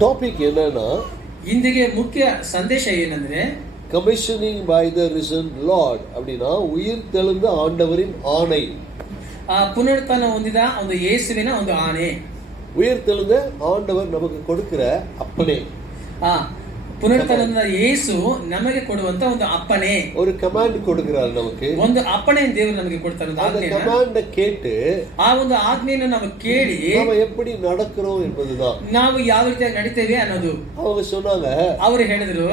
Topic ಏನன்னா, ಇಂದಿಗೆ ಮುಖ್ಯ ಸಂದೇಶ ಏನಂದ್ರೆ கமிஷனிங் பை த ரிசன் லார்ட். அப்படின்னா உயிர் தெழுந்த ஆண்டவரின் ஆணை. ಪುನರುತ್ಥಾನ ಹೊಂದಿದ ಒಂದು ಯೇಸುವಿನ ಒಂದು ಆಣೆ. உயிர் தெழுந்த ஆண்டவர் நமக்கு கொடுக்கிற அப்பனே. ಪುನರುತ್ಥಾನದ ಯೇಸು ನಮಗೆ ಕೊಡುವಂತ ಒಂದು ಅಪ್ಪಣೆ, ஒரு ಕಮಾಂಡ್ கொடுக்கிறார் நமக்கு. ಒಂದು ಅಪ್ಪಣೆ ದೇವರು ನಮಗೆ ಕೊಡ್ತಾರೆ. அந்த கமாண்ட கேட்டு ಆ ಒಂದು ಆಜ್ಞೆಯನ್ನು ನಾವು ಕೇಳಿ நாம எப்படி நடக்கிறோம் என்பதுதான். ನಾವು ಯಾವ ರೀತಿಯಾಗಿ ನಡೀತೇವೆ ಅನ್ನೋದು. அவங்க சொன்னாங்க, ಅವರು ಹೇಳಿದ್ರು,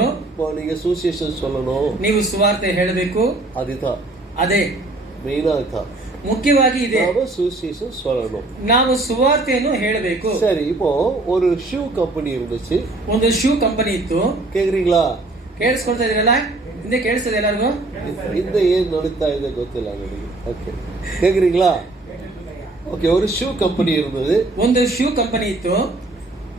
நீங்க சுவிசேஷம் சொல்லணும், ನೀವು ಸುವಾರ್ತೆ ಹೇಳಬೇಕು. அதுதான் ಅದೇ மெயினா இருக்கா, ಮುಖ್ಯವಾಗಿ ಇದೆ. நாம சுவிசேஷம் சொல்லணும், ನಾವು ಸುವಾರ್ತೆಯನ್ನು ಹೇಳಬೇಕು. சரி. இப்போ ஒரு ஷூ கம்பெனி இருந்துச்சு, ಒಂದು ಶೂ ಕಂಪನಿ ಇತ್ತು. ಕೇಳ್ರೀங்களா? ಕೇಳಿಸ್ಕೊಳ್ತಾ ಇದೀರಲ್ಲ? ಹಿಂದೆ ಕೇಳಿಸ್ತದೆ ಎಲ್ಲರಿಗೂ? ಹಿಂದೆ ಏನ್ ನಡೀತಾ ಇದೆ ಗೊತ್ತಿಲ್ಲ ನನಗೆ. ಓಕೆ, ಕೇಳ್ರೀங்களா? ஓகே, ஒரு ஷூ கம்பெனி இருந்தது. ಒಂದು ಶೂ ಕಂಪನಿ ಇತ್ತು.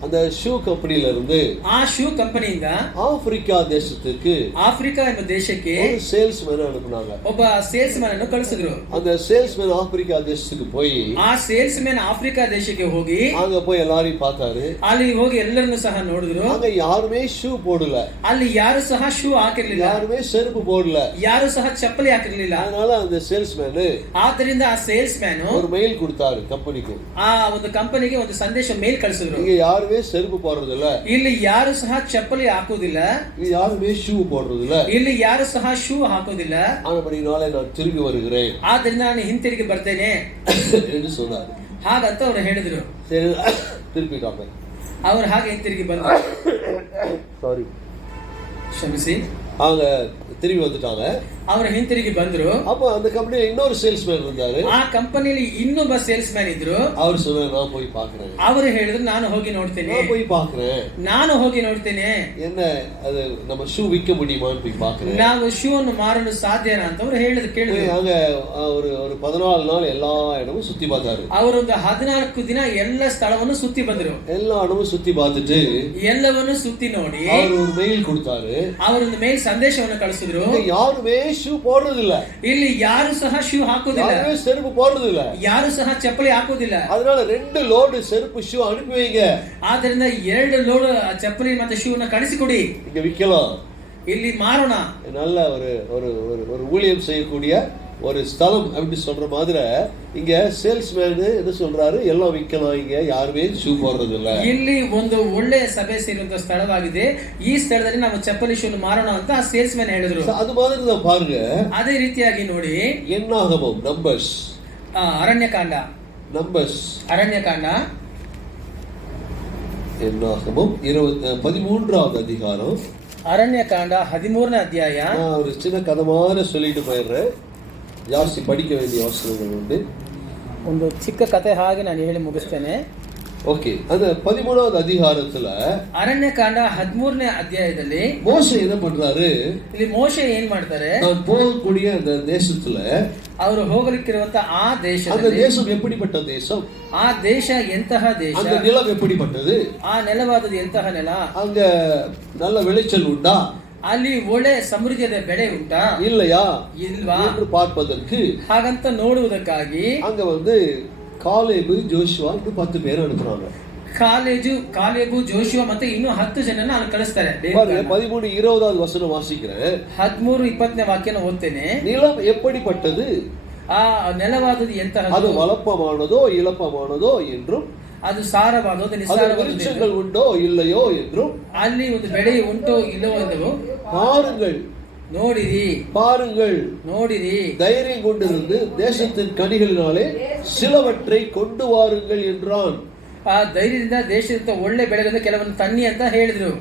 அந்த ஷூ கம்பெனில இருந்து ಆ ಶೂ ಕಂಪನಿಯಿಂದ ஆப்பிரிக்கா தேசத்துக்கு, ಆಫ್ರಿಕಾ ಎಂಬ ದೇಶಕ್ಕೆ ஒரு சேல்ஸ்மேன் அனுப்புனாங்க. ಒಬ್ಬ ಸೇಲ್ಸ್ ಮ್ಯಾನ್ ಅನ್ನು ಕಳಿಸಿದ್ರು. அந்த சேல்ஸ்மேன் ஆப்பிரிக்கா தேசத்துக்கு போய், ಆ ಸೇಲ್ಸ್ ಮ್ಯಾನ್ ಆಫ್ರಿಕಾ ದೇಶಕ್ಕೆ ಹೋಗಿ அங்க போய் எல்லாரையும் பார்த்தாரு. ಅಲ್ಲಿ ಹೋಗಿ ಎಲ್ಲರನ್ನು ಸಹ ನೋಡಿದ್ರು. அங்க யாருமே ஷூ போடல, ಅಲ್ಲಿ ಯಾರು ಸಹ ಶೂ ಹಾಕಿರ್ಲಿಲ್ಲ, யாருமே செருப்பு போடல, ಯಾರು ಸಹ ಚಪ್ಪಲಿ ಹಾಕಿರ್ಲಿಲ್ಲ. அதனால அந்த சேல்ஸ்மேன் ಆದ್ದರಿಂದ ಆ ಸೇಲ್ಸ್ ಮ್ಯಾನ್ ஒரு மெயில் கொடுத்தாரு கம்பெனிக்கு. ಆ ಒಂದು ಕಂಪನಿಗೆ ಒಂದು ಸಂದೇಶ ಮೇಲ್ ಕಳಿಸಿದ್ರು. இங்க யாருமே செருப்பு போடுறது இல்ல, ಇಲ್ಲಿ ಯಾರು ಸಹ ಚಪ್ಪಲಿ ಹಾಕುವುದಿಲ್ಲ, யாருமே ஷூ போடுறது இல்ல, ಇಲ್ಲಿ ಯಾರು ಸಹ ಶೂ ಹಾಕುವುದಿಲ್ಲ. ஆனபடினாலே நான் திரும்பி வருகிறேன் ಆದ್ರಿಂದ ನಾನು ಹಿಂತಿರುಗಿ ಬರ್ತೇನೆ என்று சொன்னார். ಹಾಗಂತ ಅವರು ಹೇಳಿದ್ರು. சரி, திருப்பி காப்பேன். ಅವರು ಹಾಗೆ ಹಿಂತಿರುಗಿ ಬಂದ್ರು. சாரி, ಕ್ಷಮಿಸಿ. அவங்க திரும்பி வந்துட்டாங்க. ಅವರು ಹಿಂತಿರುಗಿ ಬಂದ್ರು. அப்ப அந்த கம்பெனில இன்னொரு சேல்ஸ்மேன் இருந்தாரு. ಆ ಕಂಪನಿಯಲ್ಲಿ ಇನ್ನೊಬ್ಬ ಸೇಲ್ಸ್ ಮ್ಯಾನ್ ಇದ್ರು. அவர் சொன்னாரு, நான் போய் பார்க்கிறேன். ಅವರು ಹೇಳಿದ್ರು, ನಾನು ಹೋಗಿ ನೋಡ್ತೇನೆ. நான் போய் பார்க்கிறேன். ನಾನು ಹೋಗಿ ನೋಡ್ತೇನೆ. என்ன அது நம்ம ஷூ விற்க முடியுமான்னு போய் பார்க்கிறேன். ನಾವು ಶೂ ಅನ್ನು ಮಾರಲು ಸಾಧ್ಯನಾ ಅಂತ ಅವರು ಕೇಳಿದ್ರು. அங்க ஒரு 14 நாள் எல்லா இடமும் சுத்தி பார்த்தாரு. ಅವರೊಂದು 14 ದಿನ ಎಲ್ಲ ಸ್ಥಳವನ್ನು ಸುತ್ತಿ ಬಂದ್ರು. எல்லா இடமும் சுத்தி பார்த்துட்டு ಎಲ್ಲವನ್ನು ಸುತ್ತಿ ನೋಡಿ அவர் ஒரு மெயில் கொடுத்தாரு. ಅವರೊಂದು ಮೇಲ್ ಸಂದೇಶವನ್ನು ಕಳಿಸಿದ್ರು. யாருமே ஷூ போடுறது இல்ல, ಇಲ್ಲಿ ಯಾರು ಸಹ ಶೂ ಹಾಕುವುದಿಲ್ಲ, யாருமே செருப்பு போடுறது இல்ல, ಯಾರು ಸಹ ಚಪ್ಪಲಿ ಹಾಕುವುದಿಲ್ಲ. அதனால 2 லோடு செருப்பு ஷூ அனுப்பி வைங்க. ಆದ್ದರಿಂದ 2 ಲೋಡ್ ಚಪ್ಪಲಿ ಮತ್ತೆ ಶೂ ಅನ್ನು ಕಳಿಸಿಕೊಡಿ, இங்க விக்கலாம், ಇಲ್ಲಿ ಮಾರೋಣ. நல்ல ஒரு ஊழியம் செய்யக்கூடிய ஒரு ஸ்தலம் அப்படி சொல்ற மாதிரி இங்க சேல்ஸ்மேன் என்ன சொல்றாரு, எல்லாம் விக்கலாம், இங்க யாருமே ஷூ போடுறது இல்ல. ಇಲ್ಲಿ ಒಂದು ಒಳ್ಳೆ ಸಭೆ ಸೇರುವಂತ ಸ್ಥಳವಾಗಿದೆ, ಈ ಸ್ಥಳದಲ್ಲಿ ನಾವು ಚಪ್ಪಲಿ ಶೂ ಮಾರೋಣ ಅಂತ ಆ ಸೇಲ್ಸ್ ಮ್ಯಾನ್ ಹೇಳಿದ್ರು. அது மாதிரி தான் பாருங்க. ಅದೇ ರೀತಿಯಾಗಿ ನೋಡಿ, என்னாகமம், நம்பர்ஸ், ಅರಣ್ಯಕಾಂಡ, நம்பர்ஸ், ಅರಣ್ಯಕಾಂಡ, என்னாகமம் 13வது அதிகாரம், ಅರಣ್ಯಕಾಂಡ 13ನೇ ಅಧ್ಯಾಯ. நான் ஒரு சின்ன கதை மாதிரி சொல்லிட்டு போயிடுறேன், ಜಾಸ್ತಿ படிக்க வேண்டிய ಅವಶ್ಯಕತೆ ಉಂಟು. ಒಂದು ಚಿಕ್ಕ ಕಥೆ ಹಾಗೆ ನಾನು ಹೇಳಿ ಮುಗಿಸ್ತೇನೆ. ஓகே, அந்த 13வது அதிகாரத்துல ಅರಣ್ಯಕಾಂಡ 13ನೇ ಅಧ್ಯಾಯದಲ್ಲಿ மோசே என்ன பண்றாரு, ಇಲ್ಲಿ ಮೋಶೆ ಏನ್ ಮಾಡ್ತಾರೆ, நான் போகக்கூடிய அந்த தேசத்துல, ಅವರು ಹೋಗಲಿಕ್ಕಿರುವಂತ ಆ அந்த ದೇಶದಲ್ಲಿ, தேசம் எப்படிப்பட்ட தேசம், ಆ ದೇಶ ಎಂತಹ ದೇಶ, அந்த நிலம் எப்படிப்பட்டது, ಆ ನೆಲವಾದದ್ದು ಎಂತಹ ನೆಲ, அங்க நல்ல விளைச்சல் உண்டா, ಅಲ್ಲಿ ಒಳ್ಳೆ ಸಮೃದ್ಧಿಯ ಬೆಳೆ ಉಂಟಾ இல்லையா ಇಲ್ವಾ என்று பார்ப்பதற்கு, ಹಾಗಂತ ನೋಡುವುದಕ್ಕಾಗಿ அங்க காலேபு, ஜோஷுவா, இன்னும் 10 பேர் அனுப்புறாங்க. ಕಾಲೇಬು, ಜೋಶುವ ಮತ್ತೆ ಇನ್ನೂ 10 ಜನನ ಅಲ್ಲಿ ಕಳಿಸ್ತಾರೆ. 13:20வது வசனம் வாசிக்கிறேன். 13:20ನೇ ವಾಕ್ಯನ ಓದ್ತೇನೆ. நிலம் எப்படிப்பட்டது, ಆ ನೆಲವಾದದ್ದು ಎಂತಹದ್ದು, அது வளப்பமானதோ இளப்பமானதோ என்றும், ಅದು ಸಾರವಾದದ್ದು ನಿಸಾರವಾದದ್ದು உண்டோ இல்லையோ என்றும், ಅಲ್ಲಿ ಒಂದು ಬೆಳೆ ಉಂಟೋ ಇಲ್ಲವೋ ಎಂದು பாருங்கள், ನೋಡಿರಿ, பாருங்கள், ನೋಡಿರಿ, தைரியம் கொண்டிருந்து தேசத்தின் கனிகளினாலே சிலவற்றை கொண்டு வாருங்கள் என்றான். ಆ ಧೈರ್ಯದಿಂದ ದೇಶದಿಂದ ಒಳ್ಳೆ ಬೆಳೆಗಳಿಂದ ಕೆಲವನ್ನು ತನ್ನಿ ಅಂತ ಹೇಳಿದ್ರು.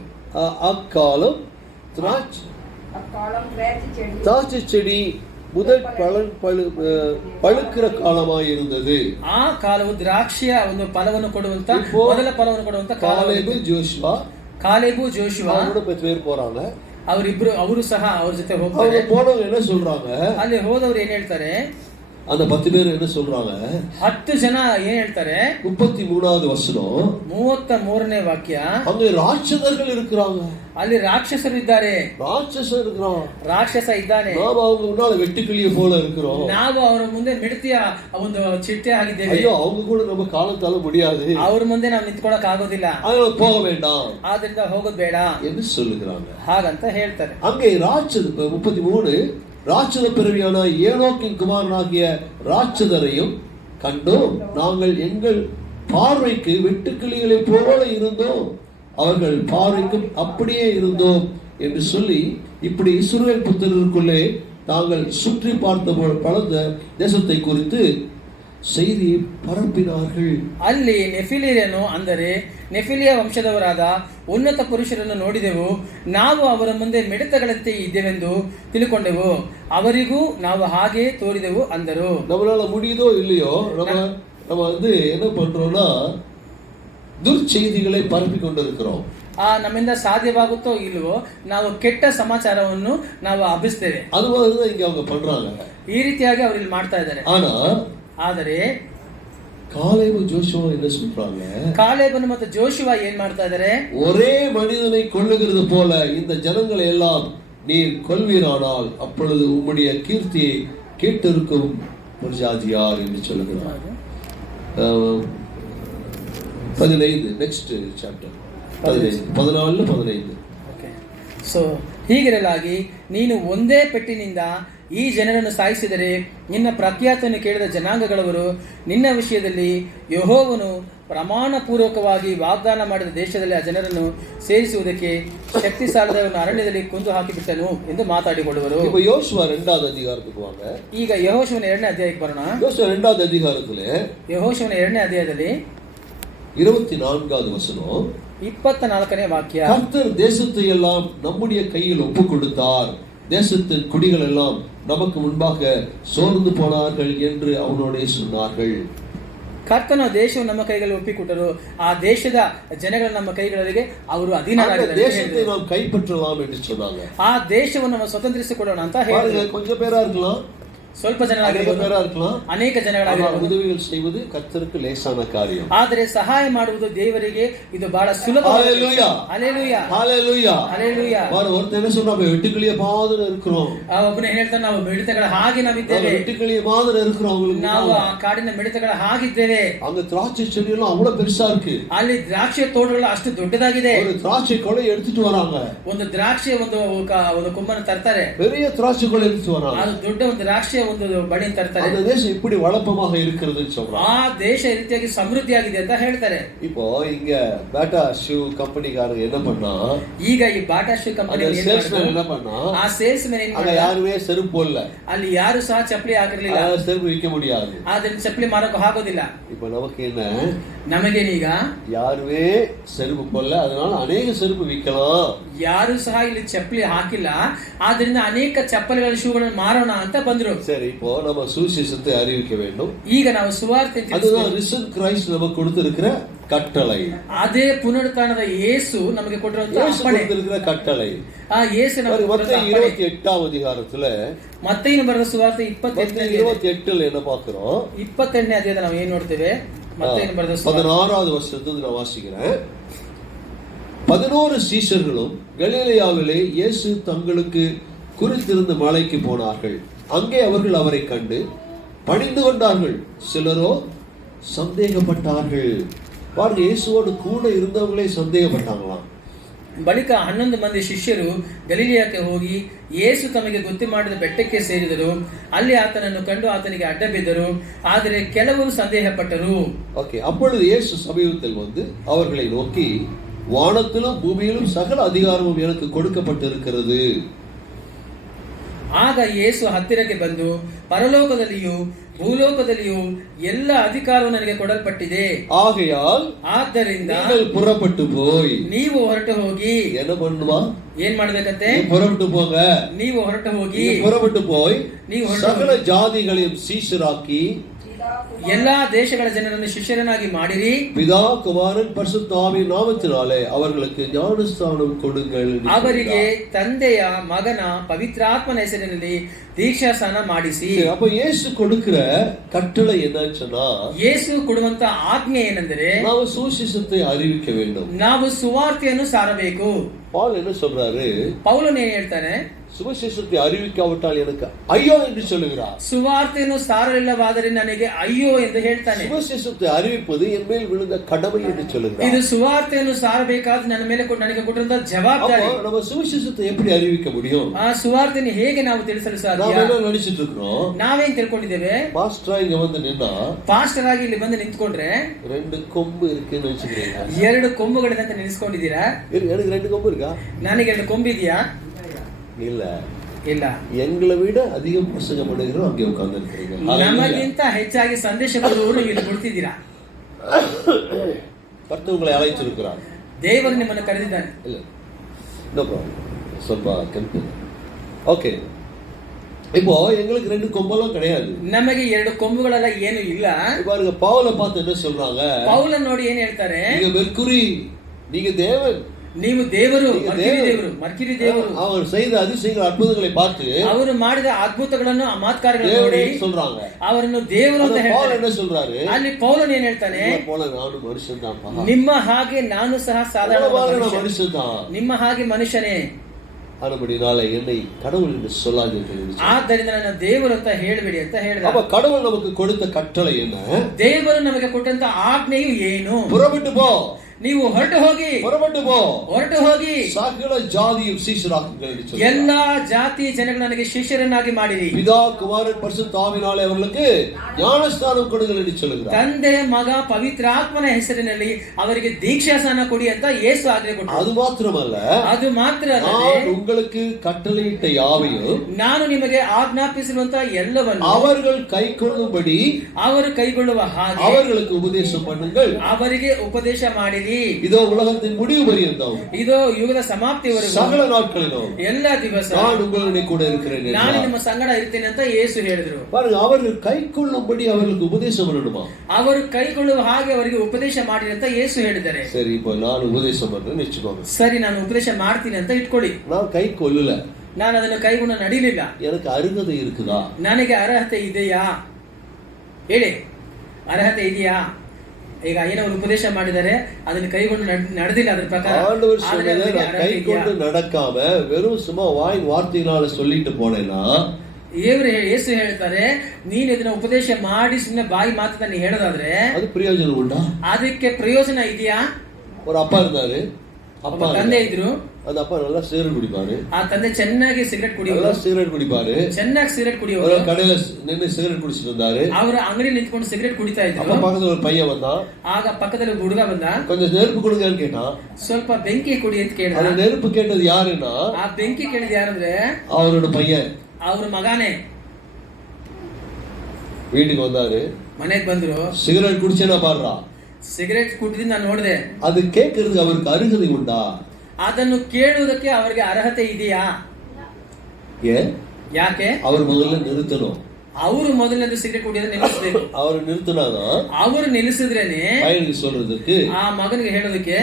அக்காலம் திராட்சை செடி முதல் பழுக்கிற ಕಾಲമായി இருந்தது. ಆ ಕಾಲವು ದ್ರಾಕ್ಷಿಯ ಒಂದು ಫಲವನ್ನು ಕೊಡುವಂತ ಮೊದಲ ಫಲವನ್ನು ಕೊಡುವಂತ ಕಾಲೇಬು, ಜೋಶುವಾ, ಕಾಲೇಬು, ಜೋಶುವಾ ಅವರ பேர் போறாங்க. ಅವರು ಸಹ ಅವ್ರ ಜೊತೆ ಹೋಗ್ತಾರೆ. போனவங்க என்ன சொல்றாங்க, ಅಲ್ಲಿ ಹೋದವರು ಏನ್ ಹೇಳ್ತಾರೆ, அந்த 10 பேர் என்ன சொல்றாங்க? 10 ಜನ ಏನ್ ಹೇಳ್ತಾರೆ? 33வது வசனம், 33ನೇ ವಾಕ್ಯ. அங்க ராட்சதர்கள் இருக்கிறாங்க. ಅಲ್ಲಿ ರಾಕ್ಷಸರು ಇದ್ದಾರೆ. ராட்சசன் இருக்கிறான். ರಾಕ್ಷಸ ಇದ್ದಾನೆ. ನಾವು அவங்க முன்னால வெட்டுக்கிளிய போல இருக்கிறோம். ನಾವು ಅವರ ಮುಂದೆ ಮಿಡತೆಯ ಒಂದು ಚಿಟ್ಟೆ ಆಗಿದ್ದೇವೆ. ஐயோ அவங்க கூட நம்ம காலத்தால முடியாது. ಅವರ ಮುಂದೆ ನಾವು ನಿಂತ್ಕೊಳ್ಳೋಕೆ ಆಗೋದಿಲ್ಲ. அதனால போக வேண்டாம். ಆದ್ರಿಂದ ಹೋಗೋದು ಬೇಡ என்று சொல்லுகிறாங்க. ಹಾಗಂತ ಹೇಳ್ತಾರೆ. அங்கே 33 ராட்சத பிறவியான ஏனோக்கின் குமாரனாகிய ராட்சதரையும் கண்டோம். நாங்கள் எங்கள் பார்வைக்கு வெட்டுக்கிளிகளை போல இருந்தோம், அவர்கள் பார்வைக்கும் அப்படியே இருந்தோம் என்று சொல்லி இப்படி இஸ்ரவேல் புத்திரருக்குள்ளே தாங்கள் சுற்றி பார்த்த பலந்த தேசத்தை குறித்து செய்தி பரப்பினார்கள். ಅಲ್ಲಿ ನೆಫಿಲಿಯನು ಅಂದರೆ ನೆಫಿಲಿಯ ವಂಶದವರಾದ ಉನ್ನತ ಪುರುಷರನ್ನು ನೋಡಿದೆವು, ನಾವು ಅವರ ಮುಂದೆ ಮಿಡತೆಗಳಂತೆ ಇದ್ದೇವೆಂದು ತಿಳ್ಕೊಂಡೆವು, ಅವರಿಗೂ ನಾವು ಹಾಗೆ ತೋರಿದೆವು ಅಂದರು. நம்மளால முடியுதோ இல்லையோ நம்ம வந்து என்ன பண்றோம்னா ದುರ್ಚೆய்திகளை பரப்பி கொண்டிருக்கிறோம். ನಮ್ಮಿಂದ ಸಾಧ್ಯವಾಗುತ್ತೋ ಇಲ್ವೋ ನಾವು ಕೆಟ್ಟ ಸಮಾಚಾರವನ್ನು ನಾವು ಹಬ್ಬಿಸ್ತೇವೆ. அது மாதிரி தான் இங்க அவங்க பண்றாங்க. ಈ ರೀತಿಯಾಗಿ ಅವರು ಇಲ್ಲಿ ಮಾಡ್ತಾ ಇದ್ದಾರೆ. ಆದರೆ காலேபு ஜோஷுவா என்ன சொல்றாங்க? காலேபನು ಮತ್ತು ஜோஷுவா ಏನ್ ಮಾಡ್ತಾ ಇದ್ದಾರೆ? ஒரே மனிதனை கொல்லுகிறது போல இந்த ஜனங்களை எல்லாம் நீர் கொல்வீரானால் அப்பொழுது உம்முடைய கீர்த்தியை கேட்டிருக்கும் ஒரு ஜாதியார் என்று சொல்லுகிறார். 15 நெக்ஸ்ட் சாப்டர் 14-15. ಸೊ ಹೀಗಿರಲಾಗಿ ನೀನು ಒಂದೇ ಪೆಟ್ಟಿನಿಂದ ಈ ಜನರನ್ನು ಸಾಯಿಸಿದರೆ ನಿನ್ನ ಪ್ರಖ್ಯಾತವನ್ನು ಕೇಳಿದ ಜನಾಂಗಗಳವರು ನಿನ್ನ ವಿಷಯದಲ್ಲಿ ಯೆಹೋವನು ಪ್ರಮಾಣ ಪೂರ್ವಕವಾಗಿ ವಾಗ್ದಾನ ಮಾಡಿದ ದೇಶದಲ್ಲಿ ಆ ಜನರನ್ನು ಸೇರಿಸುವುದಕ್ಕೆ ಶಕ್ತಿ ಸಾಲದವರನ್ನು ಅರಣ್ಯದಲ್ಲಿ ಕೊಂದು ಹಾಕಿಬಿಟ್ಟನು ಎಂದು ಮಾತಾಡಿಕೊಳ್ಳುವರು. யோசுவா 2வது அதிகாரத்துக்கு வாங்க. ಈಗ ಯೆಹೋಶುವನ 2ನೇ ಅಧ್ಯಾಯಕ್ಕೆ ಬರೋಣ. யோசுவா 2வது அதிகாரத்திலே ಯೆಹೋಶುವನ 2ನೇ ಅಧ್ಯಾಯದಲ್ಲಿ 24வது வசனம், 24ನೇ ವಾಕ್ಯ. கர்த்தர் தேசத்தை எல்லாம் நம்முடைய கையில் ஒப்பு கொடுத்தார், தேசத்தின் குடிகள் எல்லாம் நமக்கு முன்பாக சோர்ந்து போனார்கள் என்று அவனோடே சொன்னார்கள். ಕರ್ತನ ದೇಶವು ನಮ್ಮ ಕೈಗಳಲ್ಲಿ ಒಪ್ಪಿಕೊಟ್ಟರು, ಆ ದೇಶದ ಜನಗಳು ನಮ್ಮ ಕೈಗಳಿಗೆ ಅವರು ಅಧೀನರಾಗಿದ್ದಾರೆ. தேசத்தை நாம் கைப்பற்றலாம் என்று சொன்னாங்க. ಆ ದೇಶವನ್ನು ನಾವು ಸ್ವತಂತ್ರಿಸಿಕೊಳ್ಳೋಣ ಅಂತ ಹೇಳಿದ್ರು. கொஞ்சம் பேரா இருக்கலாம், ಸ್ವಲ್ಪ ಜನರಾಗಿರಬಹುದು, ಅನೇಕ ಜನಗಳಾಗಿರಬಹುದು. ಉದವಿಗಳು செய்வது கர்த்தருக்கு லேசான காரியம். ಆದರೆ ಸಹಾಯ ಮಾಡುವುದು ದೇವರಿಗೆ ಇದು ಬಹಳ ಸುಲಭ. ஹalleluya ஹalleluya ஹalleluya ஹalleluya. ஒருத்தர் என்ன சொல்றாங்க? வெட்டுக்கிளிய மாதிரி இருக்கிறோம். ಒಬ್ಬನೇ ಹೇಳ್ತಾನೆ, ನಾವು ಮಿಡತೆಗಳ ಹಾಗೆ ನಾವಿದ್ದೇವೆ. வெட்டுக்கிளிய மாதிரி இருக்கிறோம். ನಾವು ಆ ಕಾಡಿನ ಮಿಡತೆಗಳ ಹಾಗಿದ್ದೇವೆ. அங்க திராட்சை செடி எல்லாம் அவ்வளவு பெருசா இருக்கு. ಅಲ್ಲಿ ದ್ರಾಕ್ಷಿ ತೋಟಗಳು ಅಷ್ಟು ದೊಡ್ಡದಾಗಿದೆ. ஒரு திராட்சை கொலை எடுத்துட்டு வராங்க. ಒಂದು ದ್ರಾಕ್ಷಿ ಒಂದು ಕೊಮ್ಮನ್ನು ತರ್ತಾರೆ. பெரிய திராட்சை கொலை எடுத்துட்டு வராங்க. ಅದು ದೊಡ್ಡ ಒಂದು ದ್ರಾಕ್ಷಿ ಒಂದು ಬಡಿ ತರ್ತಾರೆ. அந்த தேசம் இப்படி வளப்பமாக இருக்கிறதுன்னு சொல்றாங்க. ಆ ದೇಶ ಈ ರೀತಿಯಾಗಿ ಸಮೃದ್ಧಿಯಾಗಿದೆ ಅಂತ ಹೇಳ್ತಾರೆ. இப்போ இங்க ಬಾಟಾ ಶೂ ಕಂಪನಿಗಾರங்க என்ன பண்ணா, ಈಗ ಈ ಬಾಟಾ ಶೂ ಕಂಪನಿ என்ன பண்ணா, ಆ ಸೇಲ್ಸ್ ಮ್ಯಾನ್ ಏನು ಅಲ್ಲ ಯಾರುವೇ செருப்பு போடல, ಅಲ್ಲಿ ಯಾರು ಸಹ ಚಪ್ಪಲಿ ಹಾಕಿರಲಿಲ್ಲ. செருப்பு விற்க முடியாது, ಆದ್ರೆ ಚಪ್ಪಲಿ ಮಾರಕ್ಕೆ ಆಗೋದಿಲ್ಲ. இப்போ நமக்கு என்ன, ನಮಗೇನೀಗ ಯಾರುವೇ செருப்பு போடல, அதனால ಅನೇಕ செருப்பு விற்கலாம். ಯಾರು ಸಹ ಇಲ್ಲಿ ಚಪ್ಪಲಿ ಹಾಕಿಲ್ಲ, ಆದ್ರಿಂದ ಅನೇಕ ಚಪ್ಪಲಿಗಳ ಶೂಗಳನ್ನು ಮಾರೋಣ ಅಂತ ಬಂದ್ರು. சரி, இப்போ நம்ம சுவிசேஷத்தை அறிவிக்க வேண்டும். ಈಗ ನಾವು ಸುವಾರ್ತೆ, அதுதான் ரிசன் கிரைஸ்ட் நமக்கு கொடுத்திருக்கிற கட்டளை. ಅದೇ ಪುನರುತ್ಥಾನದ ಯೇಸು ನಮಗೆ ಕೊಟ್ಟಿರುವ கட்டளை. ಆ ಯೇಸು ನಮಗೆ மத்தேயு 28வது அதிகாரத்துல, ಮತ್ತೇನು ಬರೆದ ಸುವಾರ್ತೆ 28ல என்ன பார்க்கிறோம்? 28ನೇ ಅಧ್ಯಾಯದಲ್ಲಿ ನಾವು ಏನು ನೋಡ್ತೇವೆ? ಮತ್ತೇನು ಬರೆದ 16வது வசனத்தை நான் வாசிக்கிறேன். 11 சீஷர்களும் கலிலேயாவிலே இயேசு தங்களுக்கு குறித்திருந்த மலைக்கு போனார்கள். அங்கே அவர்கள் அவரை கண்டு பணிந்து கொண்டார்கள், சிலரோ சந்தேகப்பட்டார்கள். பாருங்க, இயேசுவோடு கூட இருந்தவங்களே சந்தேகப்பட்டாங்களாம். ಬಳಿಕ 11 ಮಂದಿ ಶಿಷ್ಯರು ಗಲಿಲಿಯಕ್ಕೆ ಹೋಗಿ ಯೇಸು ತಮಗೆ ಗೊತ್ತು ಮಾಡಿದ ಬೆಟ್ಟಕ್ಕೆ ಸೇರಿದರು. ಅಲ್ಲಿ ಆತನನ್ನು ಕಂಡು ಆತನಿಗೆ ಅಡ್ಡ ಬಿದ್ದರು, ಆದರೆ ಕೆಲವರು ಸಂದೇಹಪಟ್ಟರು. ஓகே, அப்பொழுது இயேசு சமீபத்தில் வந்து அவர்களை நோக்கி, வானத்திலும் பூமியிலும் சகல அதிகாரமும் எனக்கு கொடுக்கப்பட்டிருக்கிறது. ಆಗ ಯೇಸು ಹತ್ತಿರಕ್ಕೆ ಬಂದು, ಪರಲೋಕದಲ್ಲಿಯೂ ಭೂಲೋಕದಲ್ಲಿಯೂ ಎಲ್ಲ ಅಧಿಕಾರವು ನನಗೆ ಕೊಡಲ್ಪಟ್ಟಿದೆ. ஆகையால் ಆದ್ದರಿಂದ நீங்கள் புறப்பட்டு போய், ನೀವು ಹೊರಟು ಹೋಗಿ என்ன பண்ணுமா? ಏನ್ ಮಾಡ್ಬೇಕಂತೆ? புறப்பட்டு போங்க. ನೀವು ಹೊರಟು ಹೋಗಿ, புறப்பட்டு போய் ನೀವು சகல ஜாதிகளையும் சீஷராக்கி ಎಲ್ಲಾ ದೇಶಗಳ ಜನರನ್ನು ಶಿಷ್ಯರನ್ನಾಗಿ ಮಾಡಿರಿ. பிதா குமாரன் பரிசுத்த ஆவியின் நாமத்தினாலே அவர்களுக்கு ஞானஸ்நானம் கொடுங்கள் என்று ಅವರಿಗೆ ತಂದೆಯ ಮಗನ ಪವಿತ್ರಾತ್ಮನ ಹೆಸರಿನಲ್ಲಿ ದೀಕ್ಷಾಸ್ನಾನ ಮಾಡಿಸಿ. அப்ப இயேசு கொடுக்கிற கட்டளை என்னன்னு சொன்னா, ಯೇಸು ಕೊಡುವಂತ ಆಜ್ಞೆ ಏನೆಂದರೆ ನಾವು ಸುವಿಶೇಷத்தை அறிவிக்க வேண்டும். ನಾವು ಸುವಾರ್ತೆಯನ್ನು ಸಾರಬೇಕು. பால் என்ன சொல்றாரு? ಪೌಲನು ಏನ್ ಹೇಳ್ತಾನೆ? சுவிசேஷத்தை அறிவிக்காவிட்டால் எனக்கு ஐயோ என்று சொல்லுகிறார். ಸುವಾರ್ತೆಯನ್ನು ಸಾರಲಿಲ್ಲವಾದರೆ ನನಗೆ ಅಯ್ಯೋ ಎಂದು ಹೇಳ್ತಾನೆ. சுவிசேஷத்தை அறிவிப்பது என் மேல் விழுந்த கடமை என்று சொல்லுகிறார். ಇದು ಸುವಾರ್ತೆಯನ್ನು ಸಾರಬೇಕಾದ ನನ್ನ ಮೇಲೆ ನನಗೆ ಕೊಟ್ಟಿರುವಂತ ಜವಾಬ್ದಾರಿ. நம்ம சுவிசேஷத்தை எப்படி அறிவிக்க முடியும்? ಆ ಸುವಾರ್ತೆಯನ್ನು ಹೇಗೆ ನಾವು ತಿಳಿಸಲು ಸಾಧ್ಯ? ನಾವೆಲ್ಲ ನಡಿಸಿட்டு இருக்கிறோம். ನಾವೇನ್ ತಿಳ್ಕೊಂಡಿದ್ದೇವೆ? பாஸ்டரா இங்க வந்து நின்னா, ಪಾಸ್ಟರ್ ಆಗಿ ಇಲ್ಲಿ ಬಂದು ನಿಂತ್ಕೊಂಡ್ರೆ ரெண்டு கொம்பு இருக்குன்னு நினைச்சுக்கிறீங்க. ಎರಡು ಕೊಂಬುಗಳಿದೆ ಅಂತ ನೆನೆಸ್ಕೊಂಡಿದ್ದೀರಾ? எனக்கு ரெண்டு கொம்பு இருக்கா? ನನಗೆ ಎರಡು ಕೊಂಬಿದೆಯಾ? இல்ல ಇಲ್ಲ. எங்களை விட அதிகம் பிரசங்கம் பண்ணுகிறோம் அங்கே உட்கார்ந்து இருக்கிறீங்க. ನಮಗಿಂತ ಹೆಚ್ಚಾಗಿ ಸಂದೇಶ ಕೊಡುವವರು ಇಲ್ಲಿ ಕೊಡ್ತಿದ್ದೀರಾ. கர்த்தர் உங்களை அழைத்திருக்கிறார். ದೇವರು ನಿಮ್ಮನ್ನು ಕರೆದಿದ್ದಾನೆ. இல்ல நோ ப்ராப்ளம். ಸ್ವಲ್ಪ ಕೆಂಪು. ಓಕೆ. இப்போ எங்களுக்கு ரெண்டு கொம்பெல்லாம் கிடையாது. ನಮಗೆ ಎರಡು ಕೊಂಬುಗಳೆಲ್ಲ ಏನು ಇಲ್ಲ. பாருங்க, பவுலை பார்த்து என்ன சொல்றாங்க? ಪೌಲನ್ ನೋಡಿ ಏನ್ ಹೇಳ್ತಾರೆ? நீங்க மெர்க்குரி, நீங்க தேவன், ನೀವು ದೇವರು, ಮರ್ಕಿರಿ ದೇವರು. அவர் செய்த அதிசயங்கள் அற்புதங்களை பார்த்து ಅವರು ಮಾಡಿದ ಅದ್ಭುತಗಳನ್ನು ಚಮತ್ಕಾರಗಳನ್ನು ನೋಡಿ சொல்றாங்க. ಅವರನ್ನು ದೇವರು ಅಂತ ಹೇಳ್ತಾರೆ. ಪೌಲ್ என்ன சொல்றாரு? ಅಲ್ಲಿ ಪೌಲನ್ ಏನ್ ಹೇಳ್ತಾನೆ? ನಾನು ಮನುಷ್ಯನ್தான், ನಿಮ್ಮ ಹಾಗೆ ನಾನು ಸಹ ಸಾಧಾರಣ ಮನುಷ್ಯನ್தான், ನಿಮ್ಮ ಹಾಗೆ ಮನುಷ್ಯನೇ. அதுபடினாலே என்னை கடவுள் என்று சொல்லாதீர்கள். ಆದ್ದರಿಂದ ನನ್ನ ದೇವರು ಅಂತ ಹೇಳಬೇಡಿ ಅಂತ ಹೇಳಿದ. அப்ப கடவுள் நமக்கு கொடுத்த கட்டளை என்ன? ದೇವರು ನಮಗೆ ಕೊಟ್ಟಂತ ಆಜ್ಞೆಯು ಏನು? புறப்பட்டு போ, ನೀವು ಹೊರಟು ಹೋಗಿ, ಹೊರಟು போ, ಹೊರಟು ಹೋಗಿ ಸಕಲ ಜಾತಿಯು ಶಿಷ್ಯರಾಗುங்கள் ಎಂದು சொல்றார். ಎಲ್ಲಾ ಜಾತಿ ಜನಗಳು ನನಗೆ ಶಿಷ್ಯರನ್ನಾಗಿ ಮಾಡಿರಿ. பிதா குமாரன் பரிசுத்த ஆவியினாலே அவர்களுக்கு ஞானஸ்நானம் கொடுங்கள் என்று சொல்கிறார். ತಂದೆ ಮಗ ಪವಿತ್ರಾತ್ಮನ ಹೆಸರಿನಲ್ಲಿ ಅವರಿಗೆ ದೀಕ್ಷಾಸ್ನಾನ ಕೊಡಿ ಅಂತ ಯೇಸು ಆಜ್ಞೆ ಕೊಟ್ಟರು. ಅದು ಮಾತ್ರಮಲ್ಲ, ಅದು ಮಾತ್ರ நான் உங்களுக்கு கட்டளையிட்ட யாவையும் ನಾನು ನಿಮಗೆ ಆಜ್ಞಾಪಿಸಿರುವಂತ ಎಲ್ಲವನ್ನು அவர்கள் கைக்கொள்ளும்படி ಅವರು ಕೈಗೊಳ್ಳುವ ಹಾಗೆ அவர்களுக்கு உபதேசம் பண்ணுங்கள். ಅವರಿಗೆ ಉಪದೇಶ ಮಾಡಿರಿ. இதோ உலகத்தின் முடிவு பரியந்தம், இதோ ಯುಗದ ಸಮಾಪ್ತಿಯವರೆಗೂ, சகல நாட்களிலும் ಎಲ್ಲ ದಿವಸ நான் உங்களுடைய கூட இருக்கிறேன் என்று. ನಾನು ನಿಮ್ಮ ಸಂಗಡ ಇರ್ತೇನೆ ಅಂತ ಯೇಸು ಹೇಳಿದರು. பாருங்க, அவர்கள் கைக்கொள்ளும்படி அவர்களுக்கு உபதேசம் பண்ணணுமா? ಅವರು ಕೈಗೊಳ್ಳುವ ಹಾಗೆ ಅವರಿಗೆ ಉಪದೇಶ ಮಾಡಿ ಅಂತ ಯೇಸು ಹೇಳಿದ್ದಾರೆ. சரி, இப்போ நான் உபதேசம் பண்றேன்னு வச்சுக்கோங்க. ಸರಿ, ನಾನು ಉಪದೇಶ ಮಾಡ್ತೀನಿ ಅಂತ ಇಟ್ಕೊಳ್ಳಿ. நான் கைக்கொள்ளல, ನಾನು ಅದನ್ನು ಕೈಗೊಂಡು ನಡೀಲಿಲ್ಲ. எனக்கு ಅರ್ಹತೆ இருக்குதா? ನನಗೆ ಅರ್ಹತೆ ಇದೆಯಾ? ಹೇಳಿ, ಅರ್ಹತೆ ಇದೆಯಾ? ಈಗ ಏನೋ ಒಂದು ಉಪದೇಶ ಮಾಡಿದರೆ ಅದನ್ನು ಕೈಗೊಂಡು ನಡೆದಿಲ್ಲ, ಅದರ ಪ್ರಕಾರ ஆண்டவர் சொன்னதை நான் கைக்கொண்டு நடக்காம வெறும் சும்மா வாய் வார்த்தையினால சொல்லிட்டு போனேன்னா, ಯೇಸು ಹೇಳ್ತಾರೆ, ನೀನು ಇದನ್ನ ಉಪದೇಶ ಮಾಡಿ ಸುಮ್ಮನೆ ಬಾಯಿ ಮಾತ್ರ ನೀ ಹೇಳೋದಾದ್ರೆ அது பிரயோஜனம் உண்டா? ಅದಕ್ಕೆ ಪ್ರಯೋಜನ ಇದೆಯಾ? ஒரு அப்பா இருந்தாரு, அப்பா ತಂದೆ ಇದ್ರು. அந்த அப்பா நல்லா சிகரெட் குடிப்பாரு. ಆ ತಂದೆ ಚೆನ್ನಾಗಿ ಸಿಗರೆಟ್ ಕುಡಿಯೋರು, சிகரெட் குடிப்பாரு, ಚೆನ್ನಾಗಿ ಸಿಗರೆಟ್ ಕುಡಿಯೋರು. கடையில நின்று சிகரெட் குடிச்சிட்டு இருந்தாரு. ಅವರ ಅಂಗಡಿ ನಿಂತ್ಕೊಂಡು ಸಿಗರೆಟ್ ಕುಡಿತಾ ಇದ್ರು. அப்ப பக்கத்துல ஒரு பையன் வந்தான். ಆಗ ಪಕ್ಕದಲ್ಲಿ ಹುಡುಗ ಬಂದ. கொஞ்சம் நெருப்பு கொடுங்கன்னு கேட்டான். ಸ್ವಲ್ಪ ಬೆಂಕಿ ಕುಡಿ ಅಂತ ಕೇಳಿದ. அந்த நெருப்பு கேட்டது யாருன்னா, ಆ ಬೆಂಕಿ ಕೇಳಿದ ಯಾರಂದ್ರೆ அவரோட பையன். ಅವ್ರ ಮಗನೇ. வீட்டுக்கு வந்தாரு, ಮನೆಗೆ ಬಂದ್ರು. சிகரெட் குடிச்சேனா பாருடா, ಸಿಗರೆಟ್ ಕುಡಿದು ನಾನು ನೋಡಿದೆ. அது கேட்கறதுக்கு அவருக்கு அருகதை உண்டா? ಅದನ್ನು ಕೇಳುವುದಕ್ಕೆ ಅವರಿಗೆ ಅರ್ಹತೆ ಇದೆಯಾ? ಯಾಕೆ? அவர் முதல்ல நிறுத்தணும். ಅವರು ಮೊದಲನೇದು ಸಿಗರೆಟ್ ಕುಡಿಯೋದು ನಿಲ್ಲಿಸಬೇಕು. ಅವರು நிறுத்தினாதான் ಅವರು ನಿಲ್ಲಿಸಿದ್ರೇನೆ பையனுக்கு சொல்றதுக்கு, ಆ ಮಗನಿಗೆ ಹೇಳೋದಕ್ಕೆ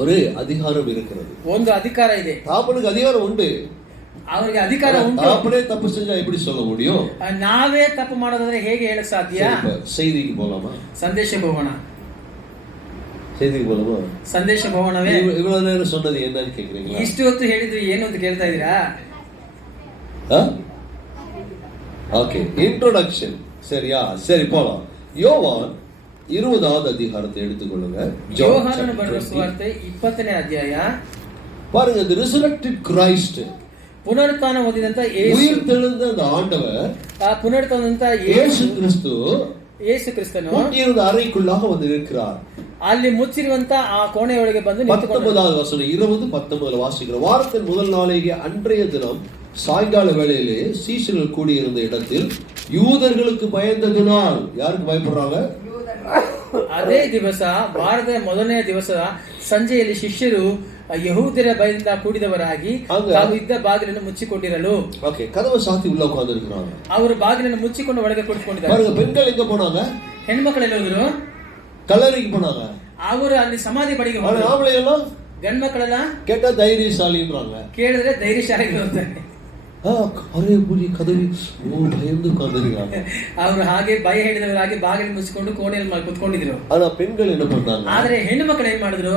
ஒரு அதிகாரம் இருக்கிறது. ಒಂದು ಅಧಿಕಾರ ಇದೆ. தாப்பனுக்கு அதிகாரம் உண்டு. ಅವರಿಗೆ ಅಧಿಕಾರ ಉಂಟು. தாப்பனே தப்பு செஞ்சா எப்படி சொல்ல முடியும்? ನಾವೇ ತಪ್ಪು ಮಾಡೋದಾದ್ರೆ ಹೇಗೆ ಹೇಳಕ್ ಸಾಧ್ಯ? செய்திக்கு போலாமா? ಸಂದೇಶ ಹೋಗೋಣ. செய்திக்கு போலாமா? ಸಂದೇಶ ಹೋಗೋಣವೇ? இவ்வளவு நேரம் சொன்னது என்னன்னு கேக்குறீங்களா? ಇಷ್ಟು ಹೊತ್ತು ಹೇಳಿದ್ರು ಏನು ಅಂತ ಕೇಳ್ತಾ ಇದೀರಾ? ஓகே, இன்ட்ரோடக்ஷன் சரியா? சரி, போலாம். யோவான் 20வது அதிகாரத்தை எடுத்துக்கொள்ளுங்க. யோவானನ ಬರೆದ ಸುವಾರ್ತೆ 20ನೇ ಅಧ್ಯಾಯ. பாருங்க, the resurrected Christ, ಪುನರುತ್ಥಾನ ಹೊಂದಿದಂತ ಯೇಸು, உயிர்த்தெழுந்த அந்த ஆண்டவர், ಪುನರುತ್ಥಾನದಂತ ಯೇಸು கிறிஸ்து ಯೇಸು ಕ್ರಿಸ್ತನು முற்றியிருந்த அறைக்குள்ளாக வந்து நிற்கிறார். ಅಲ್ಲಿ ಮುಚ್ಚಿರುವಂತ ಆ ಕೋಣೆಯೊಳಗೆ ಬಂದು 19வது வசனம் 20:19 வாசிக்கிறோம். வாரத்தின் முதல் நாளைக்கு அன்றைய தினம் சாயங்கால வேளையிலே சீஷர்கள் கூடியிருந்த இடத்தில் யூதர்களுக்கு பயந்ததினால், யாருக்கு பயப்படுறாங்க? ಅದೇ ದಿವಸ ವಾರದ ಮೊದಲನೆಯ ದಿವಸ ಸಂಜೆಯಲ್ಲಿ ಶಿಷ್ಯರು ಯಹೂದ್ಯರ ಭಯದಿಂದ ಕೂಡಿದವರಾಗಿ ತಾವು ಇದ್ದ ಬಾಗಿಲನ್ನು ಮುಚ್ಚಿಕೊಂಡಿರಲು கதவை சாத்தி உள்ள உட்கார்ந்திருக்கிறாங்க. ಅವರು ಬಾಗಿಲನ್ನು ಮುಚ್ಚಿಕೊಂಡು ಒಳಗೆ ಕುಳಿತುಕೊಂಡಿದ್ದಾರೆ. பாருங்க, பெண்கள் எங்க போனாங்க? ಹೆಣ್ಮಕ್ಳೆಲ್ಲ ಹೋದ್ರು? கல்லறைக்கு போனாங்க. ಅವರು ಅಲ್ಲಿ ಸಮಾಧಿ ಬಳಿಗೆ ಹೋದ್ರು. ஆம்பளை எல்லாம் ಗಂಡು ಮಕ್ಕಳೆಲ್ಲ கேட்டா தைரியசாலின்றாங்க. ಕೇಳಿದ್ರೆ ಧೈರ್ಯಶಾಲಿಗಳು ಅಂತಾರೆ. ಅವರೇ ಪುರಿ ಕದವಿ ಭಯಂದು ಉட்கார்ந்திருக்காங்க. ಅವರು ಹಾಗೆ ಭಯ ಹೇಳಿದವರಾಗಿ ಬಾಗಿಲು ಮುಚ್ಚಿಕೊಂಡು ಕೋಣೆಯಲ್ಲಿ ಕುತ್ಕೊಂಡಿದ್ರು. ஆனா பெண்கள் என்ன பண்ணாங்க? ಆದ್ರೆ ಹೆಣ್ಣು ಮಕ್ಕಳು ಏನ್ ಮಾಡಿದ್ರು?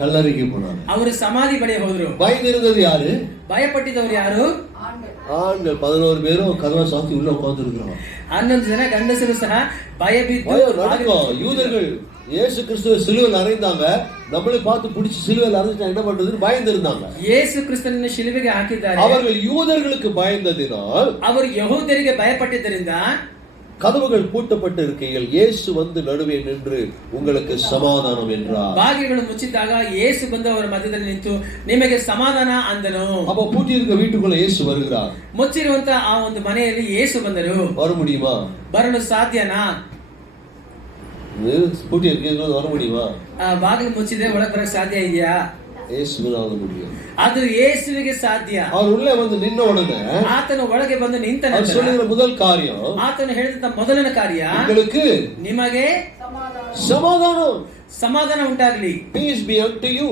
கல்லறைக்கு போனாங்க. ಅವರು ಸಮಾಧಿ ಬಳಿ ಹೋದ್ರು. பயந்திருந்தது யாரு? ಭಯಪಟ್ಟಿದವರು ಯಾರು? ஆண்கள் 11 பேரும் கதவை சாத்தி உள்ள உட்கார்ந்திருக்காங்க. 11 ಜನ ಗಂಡಸರು ಸಹ ಭಯ ಬಿದ್ದು யூதர்கள் இயேசு கிறிஸ்துவை சிலுவையில் அறைந்தாங்க. நம்மளை பார்த்து பிடிச்சி சிலுவையில் அறைஞ்சிட்டா என்ன பண்றதுன்னு பயந்திருந்தாங்க. ಯೇಸು ಕ್ರಿಸ್ತನನ್ನು ಶಿಲುಬೆಗೆ ಹಾಕಿದ್ದಾರೆ. அவர்கள் யூதர்களுக்கு பயந்ததினால், ಅವರು ಯಹೂದ್ಯರಿಗೆ ಭಯಪಟ್ಟಿದ್ದರಿಂದ கதவுகள் பூட்டப்பட்டு இருக்கையில் இயேசு வந்து நடுவே நின்று உங்களுக்கு சமாதானம் என்றார். ಬಾಗಿಲುಗಳು ಮುಚ್ಚಿದ್ದಾಗ ಯೇಸು ಬಂದು ಅವರ ಮಧ್ಯದಲ್ಲಿ ನಿಂತು ನಿಮಗೆ ಸಮಾಧಾನ ಅಂದನು. அப்ப பூட்டி இருக்க வீட்டுக்குள்ள இயேசು வருகிறார். ಮುಚ್ಚಿರುವಂತ ಆ ಒಂದು ಮನೆಯಲ್ಲಿ ಯೇಸು ಬಂದರು. வர முடியுமா? ಬರಲು ಸಾಧ್ಯನಾ? பூட்டி இருக்கிறது வர முடியுமா? ಬಾಗಿಲು ಮುಚ್ಚಿದ್ರೆ ಒಳಗೆ ಬರಕ್ಕೆ ಸಾಧ್ಯ ಇದೆಯಾ? ಯೇಸುವಿನಾಗ முடியும். ಅದು ಯೇಸುವಿಗೆ ಸಾಧ್ಯ. அவர் உள்ளே வந்து நின்ன உடனே ಆತನು ಒಳಗೆ ಬಂದು ನಿಂತ ನಂತರ சொல்லுகிற முதல் காரியம், ಆತನು ಹೇಳಿದಂತ ಮೊದಲನ ಕಾರ್ಯ, உங்களுக்கு ನಿಮಗೆ சமாதானம், ಸಮಾಧಾನ ಉಂಟಾಗಲಿ. peace be unto you.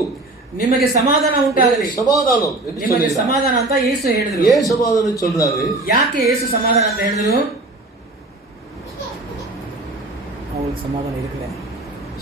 ನಿಮಗೆ ಸಮಾಧಾನ ಉಂಟಾಗಲಿ. சமாதானம் ನಿಮಗೆ ಸಮಾಧಾನ ಅಂತ ಯೇಸು ಹೇಳಿದ್ರು. ஏன் சமாதானம் சொல்றாரு? ಯಾಕೆ ಯೇಸು ಸಮಾಧಾನ ಅಂತ ಹೇಳಿದ್ರು? ಅವರಿಗೆ ಸಮಾಧಾನ ಇರಲಿಲ್ಲ.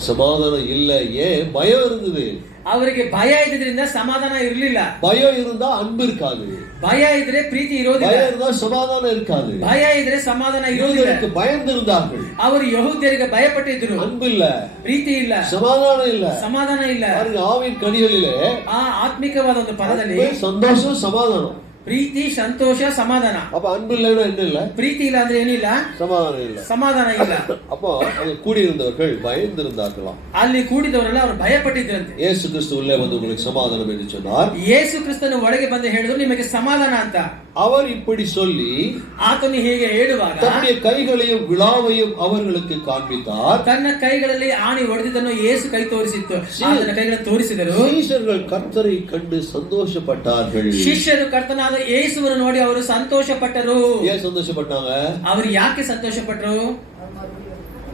சமாதானம் இல்ல. ஏன்? பயம் இருந்தது. ಅವರಿಗೆ ಭಯ ಇದ್ದಿದ್ರಿಂದ ಸಮಾಧಾನ ಇರಲಿಲ್ಲ. பயம் இருந்தா அன்பு இருக்காது. ಭಯ ಇದ್ರೆ ಪ್ರೀತಿ ಇರೋದಿಲ್ಲ. பயம் இருந்தா சமாதானம் இருக்காது. ಭಯ ಇದ್ರೆ ಸಮಾಧಾನ ಇರೋದಿಲ್ಲ. பயந்திருந்தார்கள். ಅವರು ಯಹೂದ್ಯರಿಗೆ ಭಯಪಟ್ಟಿದ್ರು. அன்பு இல்ல, ಪ್ರೀತಿ ಇಲ್ಲ, சமாதானம் இல்ல. ಸಮಾಧಾನ ಇಲ್ಲ. ஆவின் கனிகளிலே ಆ ಆತ್ಮಿಕವಾದ ಒಂದು ಪದದಲ್ಲಿ சந்தோஷம், சமாதானம், ಪ್ರೀತಿ, ಸಂತೋಷ, ಸಮಾಧಾನ. அப்ப அன்பு இல்லைன்னா என்ன இல்ல? ಪ್ರೀತಿ ಇಲ್ಲ ಅಂದ್ರೆ ಏನಿಲ್ಲ? சமாதானம் இல்ல, ಸಮಾಧಾನ ಇಲ್ಲ. அப்போ அங்க கூடியிருந்தவர்கள் பயந்திருந்தார்களாம். ಅಲ್ಲಿ ಕೂಡಿದವರೆಲ್ಲ ಅವರು ಭಯಪಟ್ಟಿದ್ರಂತೆ. இயேசு கிறிஸ்து உள்ளே வந்து உங்களுக்கு சமாதானம் என்று சொன்னார். ಯೇಸು ಕ್ರಿಸ್ತನು ಒಳಗೆ ಬಂದು ಹೇಳಿದ್ರು ನಿಮಗೆ ಸಮಾಧಾನ ಅಂತ. அவர் இப்படி சொல்லி ಆತನು ಹೀಗೆ ಹೇಳುವಾಗ தன்னுடைய கைகளையும் விழாவையும் அவர்களுக்கு காண்பித்தார். ತನ್ನ ಕೈಗಳಲ್ಲಿ ಆಣಿ ಹೊಡೆದಿದ್ದನ್ನು ಯೇಸು ಕೈ ತೋರಿಸಿತ್ತು. ಆತನ ಕೈಗಳನ್ನು ತೋರಿಸಿದರು. சீஷர்கள் கர்த்தரை கண்டு சந்தோஷப்பட்டார்கள். ಶಿಷ್ಯರು ಕರ್ತನಾದ ಯೇಸುವನ್ನು ನೋಡಿ ಅವರು ಸಂತೋಷಪಟ್ಟರು. ஏன் சந்தோஷப்பட்டாங்க? ಅವರು ಯಾಕೆ ಸಂತೋಷಪಟ್ಟರು?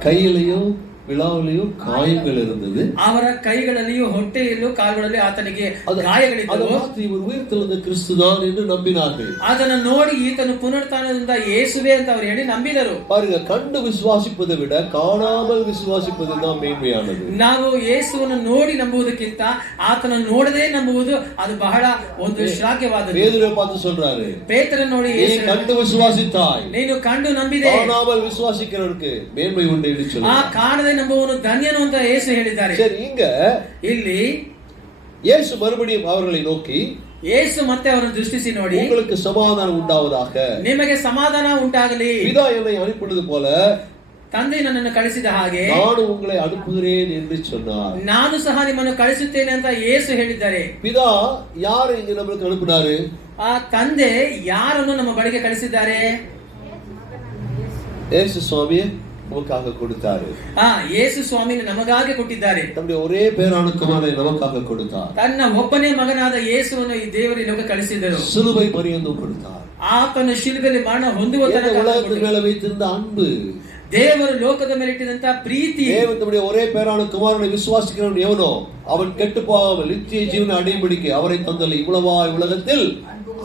கையிலையும் விழாவிலையும் காயங்கள் இருந்தது. ಅವರ ಕೈಗಳಲ್ಲಿಯೂ ಹೊಟ್ಟೆಯಲ್ಲೂ ಕಾಲುಗಳಲ್ಲಿ ಆತನಿಗೆ ಗಾಯಗಳಿದ್ದವು. இவர் உயிர்த்தெழுந்த கிறிஸ்துதான் என்று நம்பினார்கள். ಅದನ್ನು ನೋಡಿ ಈತನು ಪುನರುತ್ಥಾನದಿಂದ ಯೇಸುವೆ ಅಂತ ಅವರು ಹೇಳಿ ನಂಬಿದರು. பாருங்க, கண்டு விசுவாசிப்பதை விட காணாமல் விசுவாசிப்பது தான் மேன்மையானது. ನಾವು ಯೇಸುವನ್ನು ನೋಡಿ ನಂಬುವುದಕ್ಕಿಂತ ಆತನನ್ನು ನೋಡದೇ ನಂಬುವುದು ಅದು ಬಹಳ ಒಂದು ಶ್ಲಾಘ್ಯವಾದದ್ದು. பேதுரை பார்த்து சொல்றாரு, ಪೇತ್ರನನ್ನು ನೋಡಿ நீ கண்டு விசுவாசித்தாய், ನೀನು ಕಂಡು ನಂಬಿದೆ, காணாமல் விசுவாசிக்கிறவருக்கு மேன்மை உண்டு என்று ಆ சொல்றாரு. ಕಾಣದೆ ನಂಬುವವನು ಧನ್ಯನು ಅಂತ ಯೇಸು ಹೇಳಿದ್ದಾರೆ. சரி, இங்க ಇಲ್ಲಿ இயேசு மறுபடியும் அவர்களை நோக்கி ಯೇಸು ಮತ್ತೆ ಅವರನ್ನು ದೃಷ್ಟಿಸಿ ನೋಡಿ, உங்களுக்கு சமாதானம் உண்டாவதாக, ನಿಮಗೆ ಸಮಾಧಾನ ಉಂಟಾಗಲಿ. பிதா என்னை அனுப்பினது போல ತಂದೆ ನನ್ನನ್ನು ಕಳಿಸಿದ ಹಾಗೆ ನಾನು உங்களை அனுப்புகிறேன் என்று சொன்னார். ನಾನು ಸಹ ನಿಮ್ಮನ್ನು ಕಳಿಸುತ್ತೇನೆ ಅಂತ ಯೇಸು ಹೇಳಿದ್ದಾರೆ. பிதா யாரை இங்க நமக்கு அனுப்பினாரு? ಆ ತಂದೆ ಯಾರನ್ನು ನಮ್ಮ ಬಳಿಗೆ ಕಳಿಸಿದ್ದಾರೆ? ಯೇಸು ಸ್ವಾಮಿ நமக்காக கொடுத்தாரு. ಯೇಸು ಸ್ವಾಮಿ ನಮಗಾಗಿ ಕೊಟ್ಟಿದ್ದಾರೆ. தம்முடைய ஒரே பேரான குமாரனை நமக்காக கொடுத்தார். ತನ್ನ ಒಬ್ಬನೇ ಮಗನಾದ ಯೇಸುವನ್ನು ಈ ದೇವರು ಈ ಲೋಕ ಕಳಿಸಿದರು. சிலுவை பரியந்தம் கொடுத்தார். ಆತನು ಶಿಲುಬೆಯಲ್ಲಿ ಮರಣ ಹೊಂದುವ ತನಕ உலகத்தின் மேல வைத்திருந்த அன்பு, ದೇವರು ಲೋಕದ ಮೇಲೆ ಇಟ್ಟಿದಂತ ಪ್ರೀತಿ, தேவன் தம்முடைய ஒரே பேரான குமாரனை விசுவாசிக்கிறவன் எவனோ அவன் கெட்டு போகாமல் நித்திய ஜீவனை அடையும்படிக்கு அவரை தந்தல் இவ்வளவாய் உலகத்தில்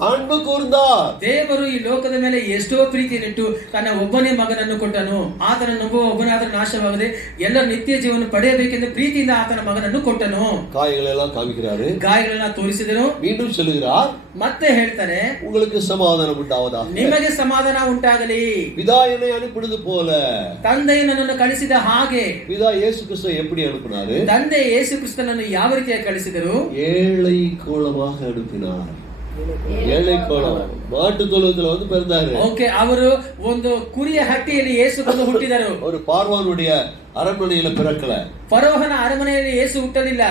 ಅன்பು ಕೂರ್ந்தார். ದೇವರು ಈ ಲೋಕದ ಮೇಲೆ ಎಷ್ಟೋ ಪ್ರೀತಿಯನ್ನಿಟ್ಟು ತನ್ನ ಒಬ್ಬನೇ ಮಗನನ್ನು ಕೊಟ್ಟನು. ಆತನ ನಂಬುವ ಒಬ್ಬನಾದರೂ ನಾಶವಾಗದೆ ಎಲ್ಲರ ನಿತ್ಯ ಜೀವನ ಪಡೆಯಬೇಕೆಂದು ಪ್ರೀತಿಯಿಂದ ಆತನ ಮಗನನ್ನು ಕೊಟ್ಟನು. காயங்களெல்லாம் காமிக்கிறாரு, ಗಾಯಗಳನ್ನ ತೋರಿಸಿದನು. மீண்டும் சொல்லுகிறார், ಮತ್ತೆ ಹೇಳ್ತಾನೆ, உங்களுக்கு சமாதானம் உண்டாவதாக, ನಿಮಗೆ ಸಮಾಧಾನ ಉಂಟಾಗಲಿ. பிதா என்னை அனுப்பினது போல, ತಂದೆ ನನ್ನನ್ನು ಕಳಿಸಿದ ಹಾಗೆ. பிதா இயேசு கிறிஸ்துவை எப்படி அனுப்பினாரு? ತಂದೆ ಯೇಸು ಕ್ರಿಸ್ತನನ್ನು ಯಾವ ರೀತಿಯಾಗಿ ಕಳಿಸಿದರು? ஏழை கோலமாக அனுப்பினார். ஏழை கோலம் மாட்டு தொழுவத்துல வந்து பிறந்தாரு. ஓகே, ಅವರು ಒಂದು ಕುರಿಯ ಹಟ್ಟಿಯಲ್ಲಿ ಯೇಸು ಬಂದು ಹುಟ್ಟಿದರು. ஒரு பார்வானுடைய அரண்மனையில பிறக்கல. ಫರೋಹನ ಅರಮನೆಯಲ್ಲಿ ಯೇಸು ಹುಟ್ಟಲಿಲ್ಲ.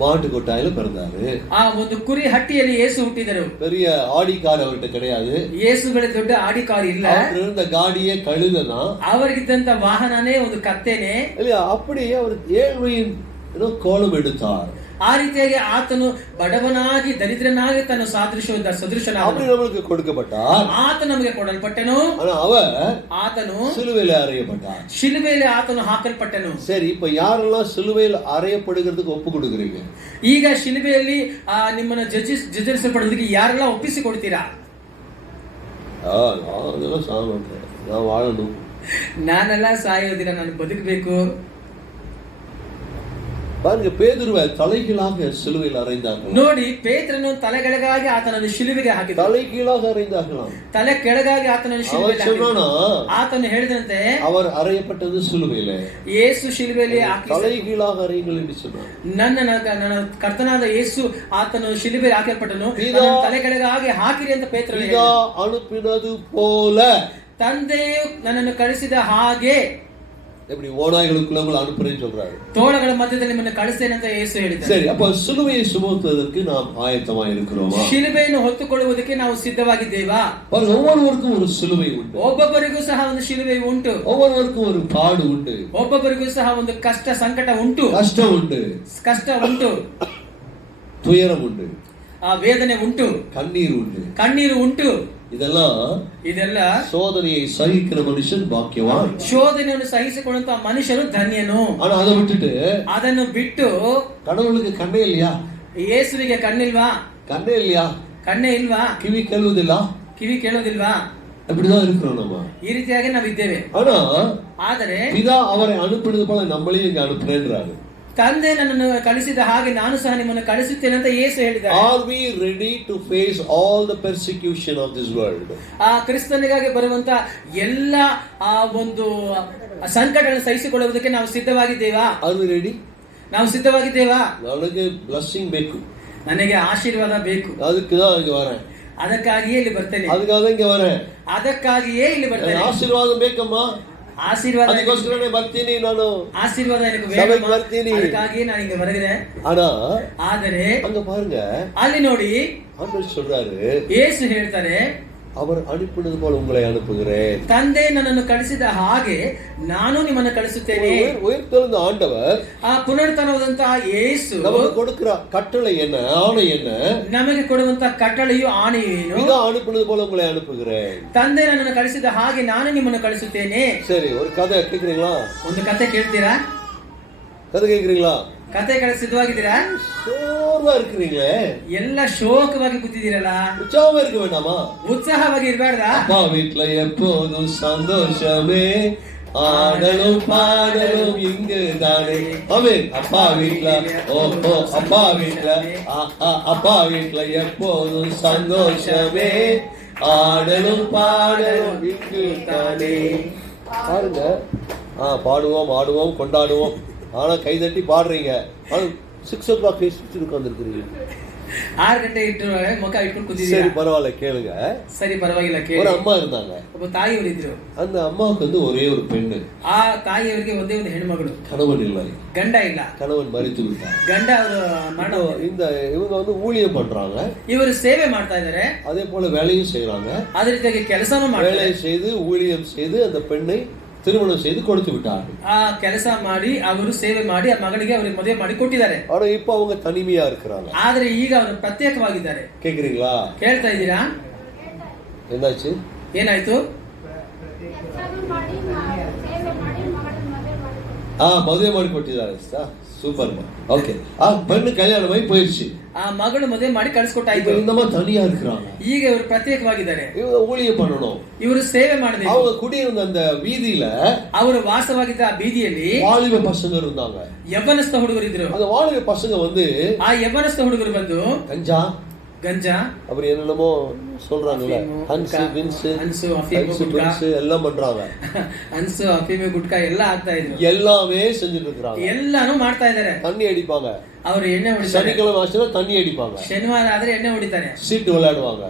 மாட்டு கொட்டாயில பிறந்தாரு. ಆ ಒಂದು ಕುರಿ ಹಟ್ಟಿಯಲ್ಲಿ ಯೇಸು ಹುಟ್ಟಿದರು. பெரிய ஆடி கார் அவர்கிட்ட கிடையாது. ಯೇಸು ಬಳಿ ದೊಡ್ಡ ಆಡಿ ಕಾರ್ ಇಲ್ಲ. அவர் இருந்த காடியே கழுதைதான். ಅವರಿಗಿದ್ದಂತ ವಾಹನನೇ ಒಂದು ಕತ್ತೆನೆ. இல்லையா? அப்படி அவர் ஏழ்மையின் கோலம் எடுத்தார். ಆ ರೀತಿಯಾಗಿ ಆತನು ಬಡವನಾಗಿ ದರಿದ್ರನಾಗಿ ತನ್ನ ಸದೃಶನಾಗಿ ನಮಗೆ ಕೊಡಲ್ಪಟ್ಟಾರ್. ಆತ ನಮಗೆ ಕೊಡಲ್ಪಟ್ಟನು. ಆತನು சிலுவையில் அறையப்பட்டார். ಶಿಲುಬೆಯಲ್ಲಿ ಆತನು ಹಾಕಲ್ಪಟ್ಟನು. சரி, இப்ப யாரெல்லாம் சிலுவையில் அறையப்படுகிறதுக்கு ஒப்பு கொடுக்குறீங்க? ಈಗ ಶಿಲುಬೆಯಲ್ಲಿ ನಿಮ್ಮನ್ನು ಜಜ್ಜಿಸಲ್ಪಡೋದಕ್ಕೆ ಯಾರೆಲ್ಲ ಒಪ್ಪಿಸಿಕೊಡ್ತೀರಾ? அதெல்லாம் சாக மாட்டேன், நான் வாழணும். ನಾನೆಲ್ಲ ಸಾಯೋದಿಲ್ಲ, ನಾನು ಬದುಕಬೇಕು. பாருங்க, பேதுருவை தலைகீழாக சிலுவையில் அறைந்தார்கள். ನೋಡಿ, ಪೇತ್ರನು ತಲೆಕೆಳಗಾಗಿ ಆತನನ್ನು ಶಿಲುಬೆಗೆ ಹಾಕಿದ. தலைகீழாக அறைந்தார்களாம். ತಲೆ ಕೆಳಗಾಗಿ ಆತನನ್ನು ಶಿಲುಬೆಗೆ ಹಾಕಿದ. ಆತನು ಹೇಳಿದಂತೆ அவர் அறையப்பட்டது சிலுவையிலே. ಯೇಸು ಶಿಲುಬೆಯಲ್ಲಿ தலைகீழாக அறையுங்கள் என்று சொன்னார். ನನ್ನ ಕರ್ತನಾದ ಯೇಸು ಆತನು ಶಿಲುಬೆಗೆ ಹಾಕಲ್ಪಟ್ಟನು, ತಲೆ ಕೆಳಗಾಗಿ ಹಾಕಿರಿ ಅಂತ ಪೇತ್ರನು ಹೇಳಿದ. ಅನುಪಿನದು போல ತಂದೆಯು ನನ್ನನ್ನು ಕಳಿಸಿದ ಹಾಗೆ எப்படி ஓநாய்களுக்குள்ள உங்களை அனுப்புறேன்னு சொல்றாரு. தோಳಗಳ ಮಧ್ಯದಲ್ಲಿ ನಿಮ್ಮನ್ನು ಕಳಿಸ್ತೇನೆ ಅಂತ ಯೇಸು ಹೇಳಿದ್ದಾರೆ. சரி, அப்ப சிலுவையை சுமப்பதற்கு நாம் ஆயத்தமாக இருக்கிறோமா? ಶಿಲುಬೆಯನ್ನು ಹೊತ್ತುಕೊಳ್ಳುವುದಕ್ಕೆ ನಾವು ಸಿದ್ಧವಾಗಿದ್ದೇವಾ? ஒவ்வொருவருக்கும் ஒரு சிலுவை உண்டு. ಒಬ್ಬೊಬ್ಬರಿಗೂ ಸಹ ಒಂದು ಶಿಲುಬೆ ಉಂಟು. ஒவ்வொருவருக்கும் ஒரு பாடு உண்டு. ಒಬ್ಬೊಬ್ಬರಿಗೂ ಸಹ ಒಂದು ಕಷ್ಟ ಸಂಕಟ ಉಂಟು. கஷ்டம் உண்டு. ಕಷ್ಟ ಉಂಟು. துயரம் உண்டு. ವೇದನೆ ಉಂಟು. கண்ணீர் உண்டு. ಕಣ್ಣೀರು ಉಂಟು. ಇದೆಲ್ಲ சோதனையை சகிக்கிற மனுஷன் பாக்கியவான். ಶೋಧನೆಯನ್ನು ಸಹಿಸಿಕೊಳ್ಳುವಂತ ಮನುಷ್ಯನು ಧನ್ಯನು. ஆனா அதை விட்டுட்டு ಅದನ್ನು ಬಿಟ್ಟು கடவுளுக்கு கண்ணே இல்லையா? ಯೇಸುವಿಗೆ ಕಣ್ಣಿಲ್ವಾ? கண்ணே இல்லையா? ಕಣ್ಣೇ ಇಲ್ವಾ? ಕಿವಿ ಕೇಳುವುದಿಲ್ಲ? ಕಿವಿ ಕೇಳೋದಿಲ್ವಾ? அப்படிதான் இருக்கிறோம் நம்ம. ಈ ರೀತಿಯಾಗಿ ನಾವಿದ್ದೇವೆ. ಆದರೆ பிதா அவரை அனுப்பினது போல நம்மளையும் இங்க அனுப்புறேன்றாரு. ತಂದೆ ನನ್ನನ್ನು ಕಳಿಸಿದ ಹಾಗೆ ನಾನು ಸಹ ನಿಮ್ಮನ್ನು ಕಳಿಸುತ್ತೇನೆ ಅಂತ ಯೇಸು ಹೇಳಿದ್ದಾರೆ. Are we ready to face all the persecution of this world? ಕ್ರಿಸ್ತನಿಗಾಗಿ ಬರುವಂತ ಎಲ್ಲ ಒಂದು ಸಂಕಟಗಳನ್ನು ಸಹಿಸಿಕೊಳ್ಳುವುದಕ್ಕೆ ನಾವು ಸಿದ್ಧವಾಗಿದ್ದೇವಾ? Are we ready? ನಾವು ಸಿದ್ಧವಾಗಿದ್ದೇವಾ? ನನಗೆ blessing ಬೇಕು, ನನಗೆ ಆಶೀರ್ವಾದ ಬೇಕು, ಅದಕ್ಕೆ தான் இங்க வரேன், ಅದಕ್ಕಾಗಿಯೇ ಇಲ್ಲಿ ಬರ್ತೇನೆ, ಅದಕ್ಕಾಗಿ இங்க வரேன், ಅದಕ್ಕಾಗಿಯೇ ಇಲ್ಲಿ ಬರ್ತೇನೆ. ಆಶೀರ್ವಾದ ಬೇಕಮ್ಮ, ಆಶೀರ್ವಾದ ಅದಕ್ಕೋಸ್ಕರನೇ ಬರ್ತೀನಿ ನಾನು, ಆಶೀರ್ವಾದ எனக்கு வேணும், ಬರ್ತೀನಿ, ಅದಕ್ಕಾಗಿಯೇ ನಾನು இங்க வருகிறேன். ಆದರೆ அங்க பாருங்க, ಅಲ್ಲಿ ನೋಡಿ ஆண்டவர் சொல்றாரு, ಯೇಸು ಹೇಳ್ತಾರೆ, அவர் அனுப்பினது போல உங்களை அனுப்புகிறேன். ತಂದೆ ನನ್ನನ್ನು ಕಳಿಸಿದ ಹಾಗೆ ನಾನು ನಿಮ್ಮನ್ನು ಕಳಿಸುತ್ತೇನೆ. உயிர்த்தெழுந்த ஆண்டவர், ಪುನರುತ್ಥಾನವಾದಂತಹ ಯೇಸು நமக்கு கொடுக்கிற கட்டளை என்ன, ஆணை என்ன? ನಮಗೆ ಕೊಡುವಂತ ಕಟ್ಟಳೆಯು ಆಣೆಯು ಏನು? இதோ அனுப்பினது போல உங்களை அனுப்புகிறேன். ತಂದೆ ನನ್ನನ್ನು ಕಳಿಸಿದ ಹಾಗೆ ನಾನು ನಿಮ್ಮನ್ನು ಕಳಿಸುತ್ತೇನೆ. சரி, ஒரு கதை கேக்குறீங்களா? ಒಂದು ಕತೆ ಕೇಳ್ತೀರಾ? கதை கேக்குறீங்களா? ಕತೆ ಕೇಳ ಸಿದ್ಧವಾಗಿದ್ದೀರಾ? சோர்வா இருக்கிறீங்களே, ಎಲ್ಲ ಶೋಕವಾಗಿ ಕೂತಿದ್ದೀರಲ್ಲ, உற்சாகமா இருக்க வேண்டாமா? ಉತ್ಸಾಹವಾಗಿ ಇರಬಾರ್ದಾ? அப்பா வீட்டுல எப்போதும் சந்தோஷமே, ஆடலும் பாடலும் இங்கு தானே. ஆமென். அப்பா வீட்டுல அப்பா வீட்டுல அப்பா வீட்டுல எப்போதும் சந்தோஷமே, ஆடலும் பாடலும் இங்கு தானே. பாருங்க, பாடுவோம் ஆடுவோம் கொண்டாடுவோம், ஆனா கைதட்டி பாடுறீங்க, ஆனா 6 o'clock உட்கார்ந்துருக்கிறீங்க. 6 ಗಂಟೆ ಇಟ್ಟು ಮುಖ ಇಟ್ಕೊಂಡು ಕೂತಿದ್ದೀರಾ. சரி, பரவாயில்ல, கேளுங்க. ಸರಿ, ಪರವಾಗಿಲ್ಲ, ಕೇಳಿ. ஒரு அம்மா இருந்தாங்க, ಒಬ್ಬ ತಾಯಿಯವರು ಇದ್ರು. அந்த அம்மாவுக்கு ஒரே ஒரு பெண்ணு. ಆ ತಾಯಿಯವರಿಗೆ ಒಂದೇ ಒಂದು ಹೆಣ್ಮಗಳು, கணவன் இல்லை, ಗಂಡ ಇಲ್ಲ, கணவன் மரித்து விட்டார். ಗಂಡ ಅವರು ಮರಣ. இவங்க ஊழியம் பண்றாங்க, ಇವರು ಸೇವೆ ಮಾಡ್ತಾ ಇದ್ದಾರೆ, அதே போல வேலையும் செய்யறாங்க, ಅದೇ ರೀತಿಯಾಗಿ ಕೆಲಸನೂ ಮಾಡ್ತಾರೆ. வேலை செய்து ஊழியம் செய்து அந்த பெண்ணை திருமணம் செய்து கொடுத்து விட்டார்கள். ಆ ಕೆಲಸ ಮಾಡಿ ಅವರು ಸೇವೆ ಮಾಡಿ ಆ ಮಗಳಿಗೆ ಅವರಿಗೆ ಮದುವೆ ಮಾಡಿ ಕೊಟ್ಟಿದ್ದಾರೆ. ஆனா இப்ப அவங்க தனிமையா இருக்கிறாங்க. ಆದ್ರೆ ಈಗ ಅವರು ಪ್ರತ್ಯೇಕವಾಗಿದ್ದಾರೆ. கேக்குறீங்களா? ಕೇಳ್ತಾ ಇದ್ದೀರಾ? என்னாச்சு? ಏನಾಯ್ತು? மதுவை ಮಾಡಿ ಕೊಟ್ಟಿದ್ದಾರೆ. சூப்பர். ஓகே, பெண்ணு கல்யாணம் ஆகி போயிடுச்சு, ಆ ಮಗಳು ಮದುವೆ ಮಾಡಿ ಕಳಿಸ್ಕೊಟ್ಟಾಯ್ತು. இந்த மாதிரி தனியா இருக்கிறாங்க. ಈಗ ಇವರು ಪ್ರತ್ಯೇಕವಾಗಿದ್ದಾರೆ. இவங்க ஊழியம் பண்ணணும், ಇವರು ಸೇವೆ ಮಾಡಬೇಕು. அவங்க குடியிருந்த அந்த வீதியில, ಅವರು ವಾಸವಾಗಿದ್ದ ಆ ಬೀದಿಯಲ್ಲಿ வாலிப பசங்க இருந்தாங்க, ಯವ್ವನಸ್ಥ ಹುಡುಗರಿದ್ರು. அந்த வாலிப பசங்க வந்து ಆ ಯವ್ವನಸ್ಥ ಹುಡುಗರು ಬಂದು ಗಂಜಾ அப்படி என்னென்னமோ சொல்றாங்கல்ல, ಹನ್ಸು ಅಫೀಮು எல்லாம் பண்றாங்க, ಹನ್ಸು ಅಫೀಮು ಗುಟ್ಕಾ ಎಲ್ಲ ಆಗ್ತಾ ಇದ್ರು, எல்லாமே செஞ்சுட்டு இருக்காங்க, ಎಲ್ಲಾನು ಮಾಡ್ತಾ ಇದ್ದಾರೆ. தண்ணி அடிப்பாங்க, ಅವರು ಎಣ್ಣೆ ಹೊಡಿತಾರೆ. சனிக்கிழமை ஆச்சுன்னா தண்ணி அடிப்பாங்க, ಶನಿವಾರ ಆದ್ರೆ ಎಣ್ಣೆ ಹೊಡಿತಾರೆ, சீட்டு விளையாடுவாங்க.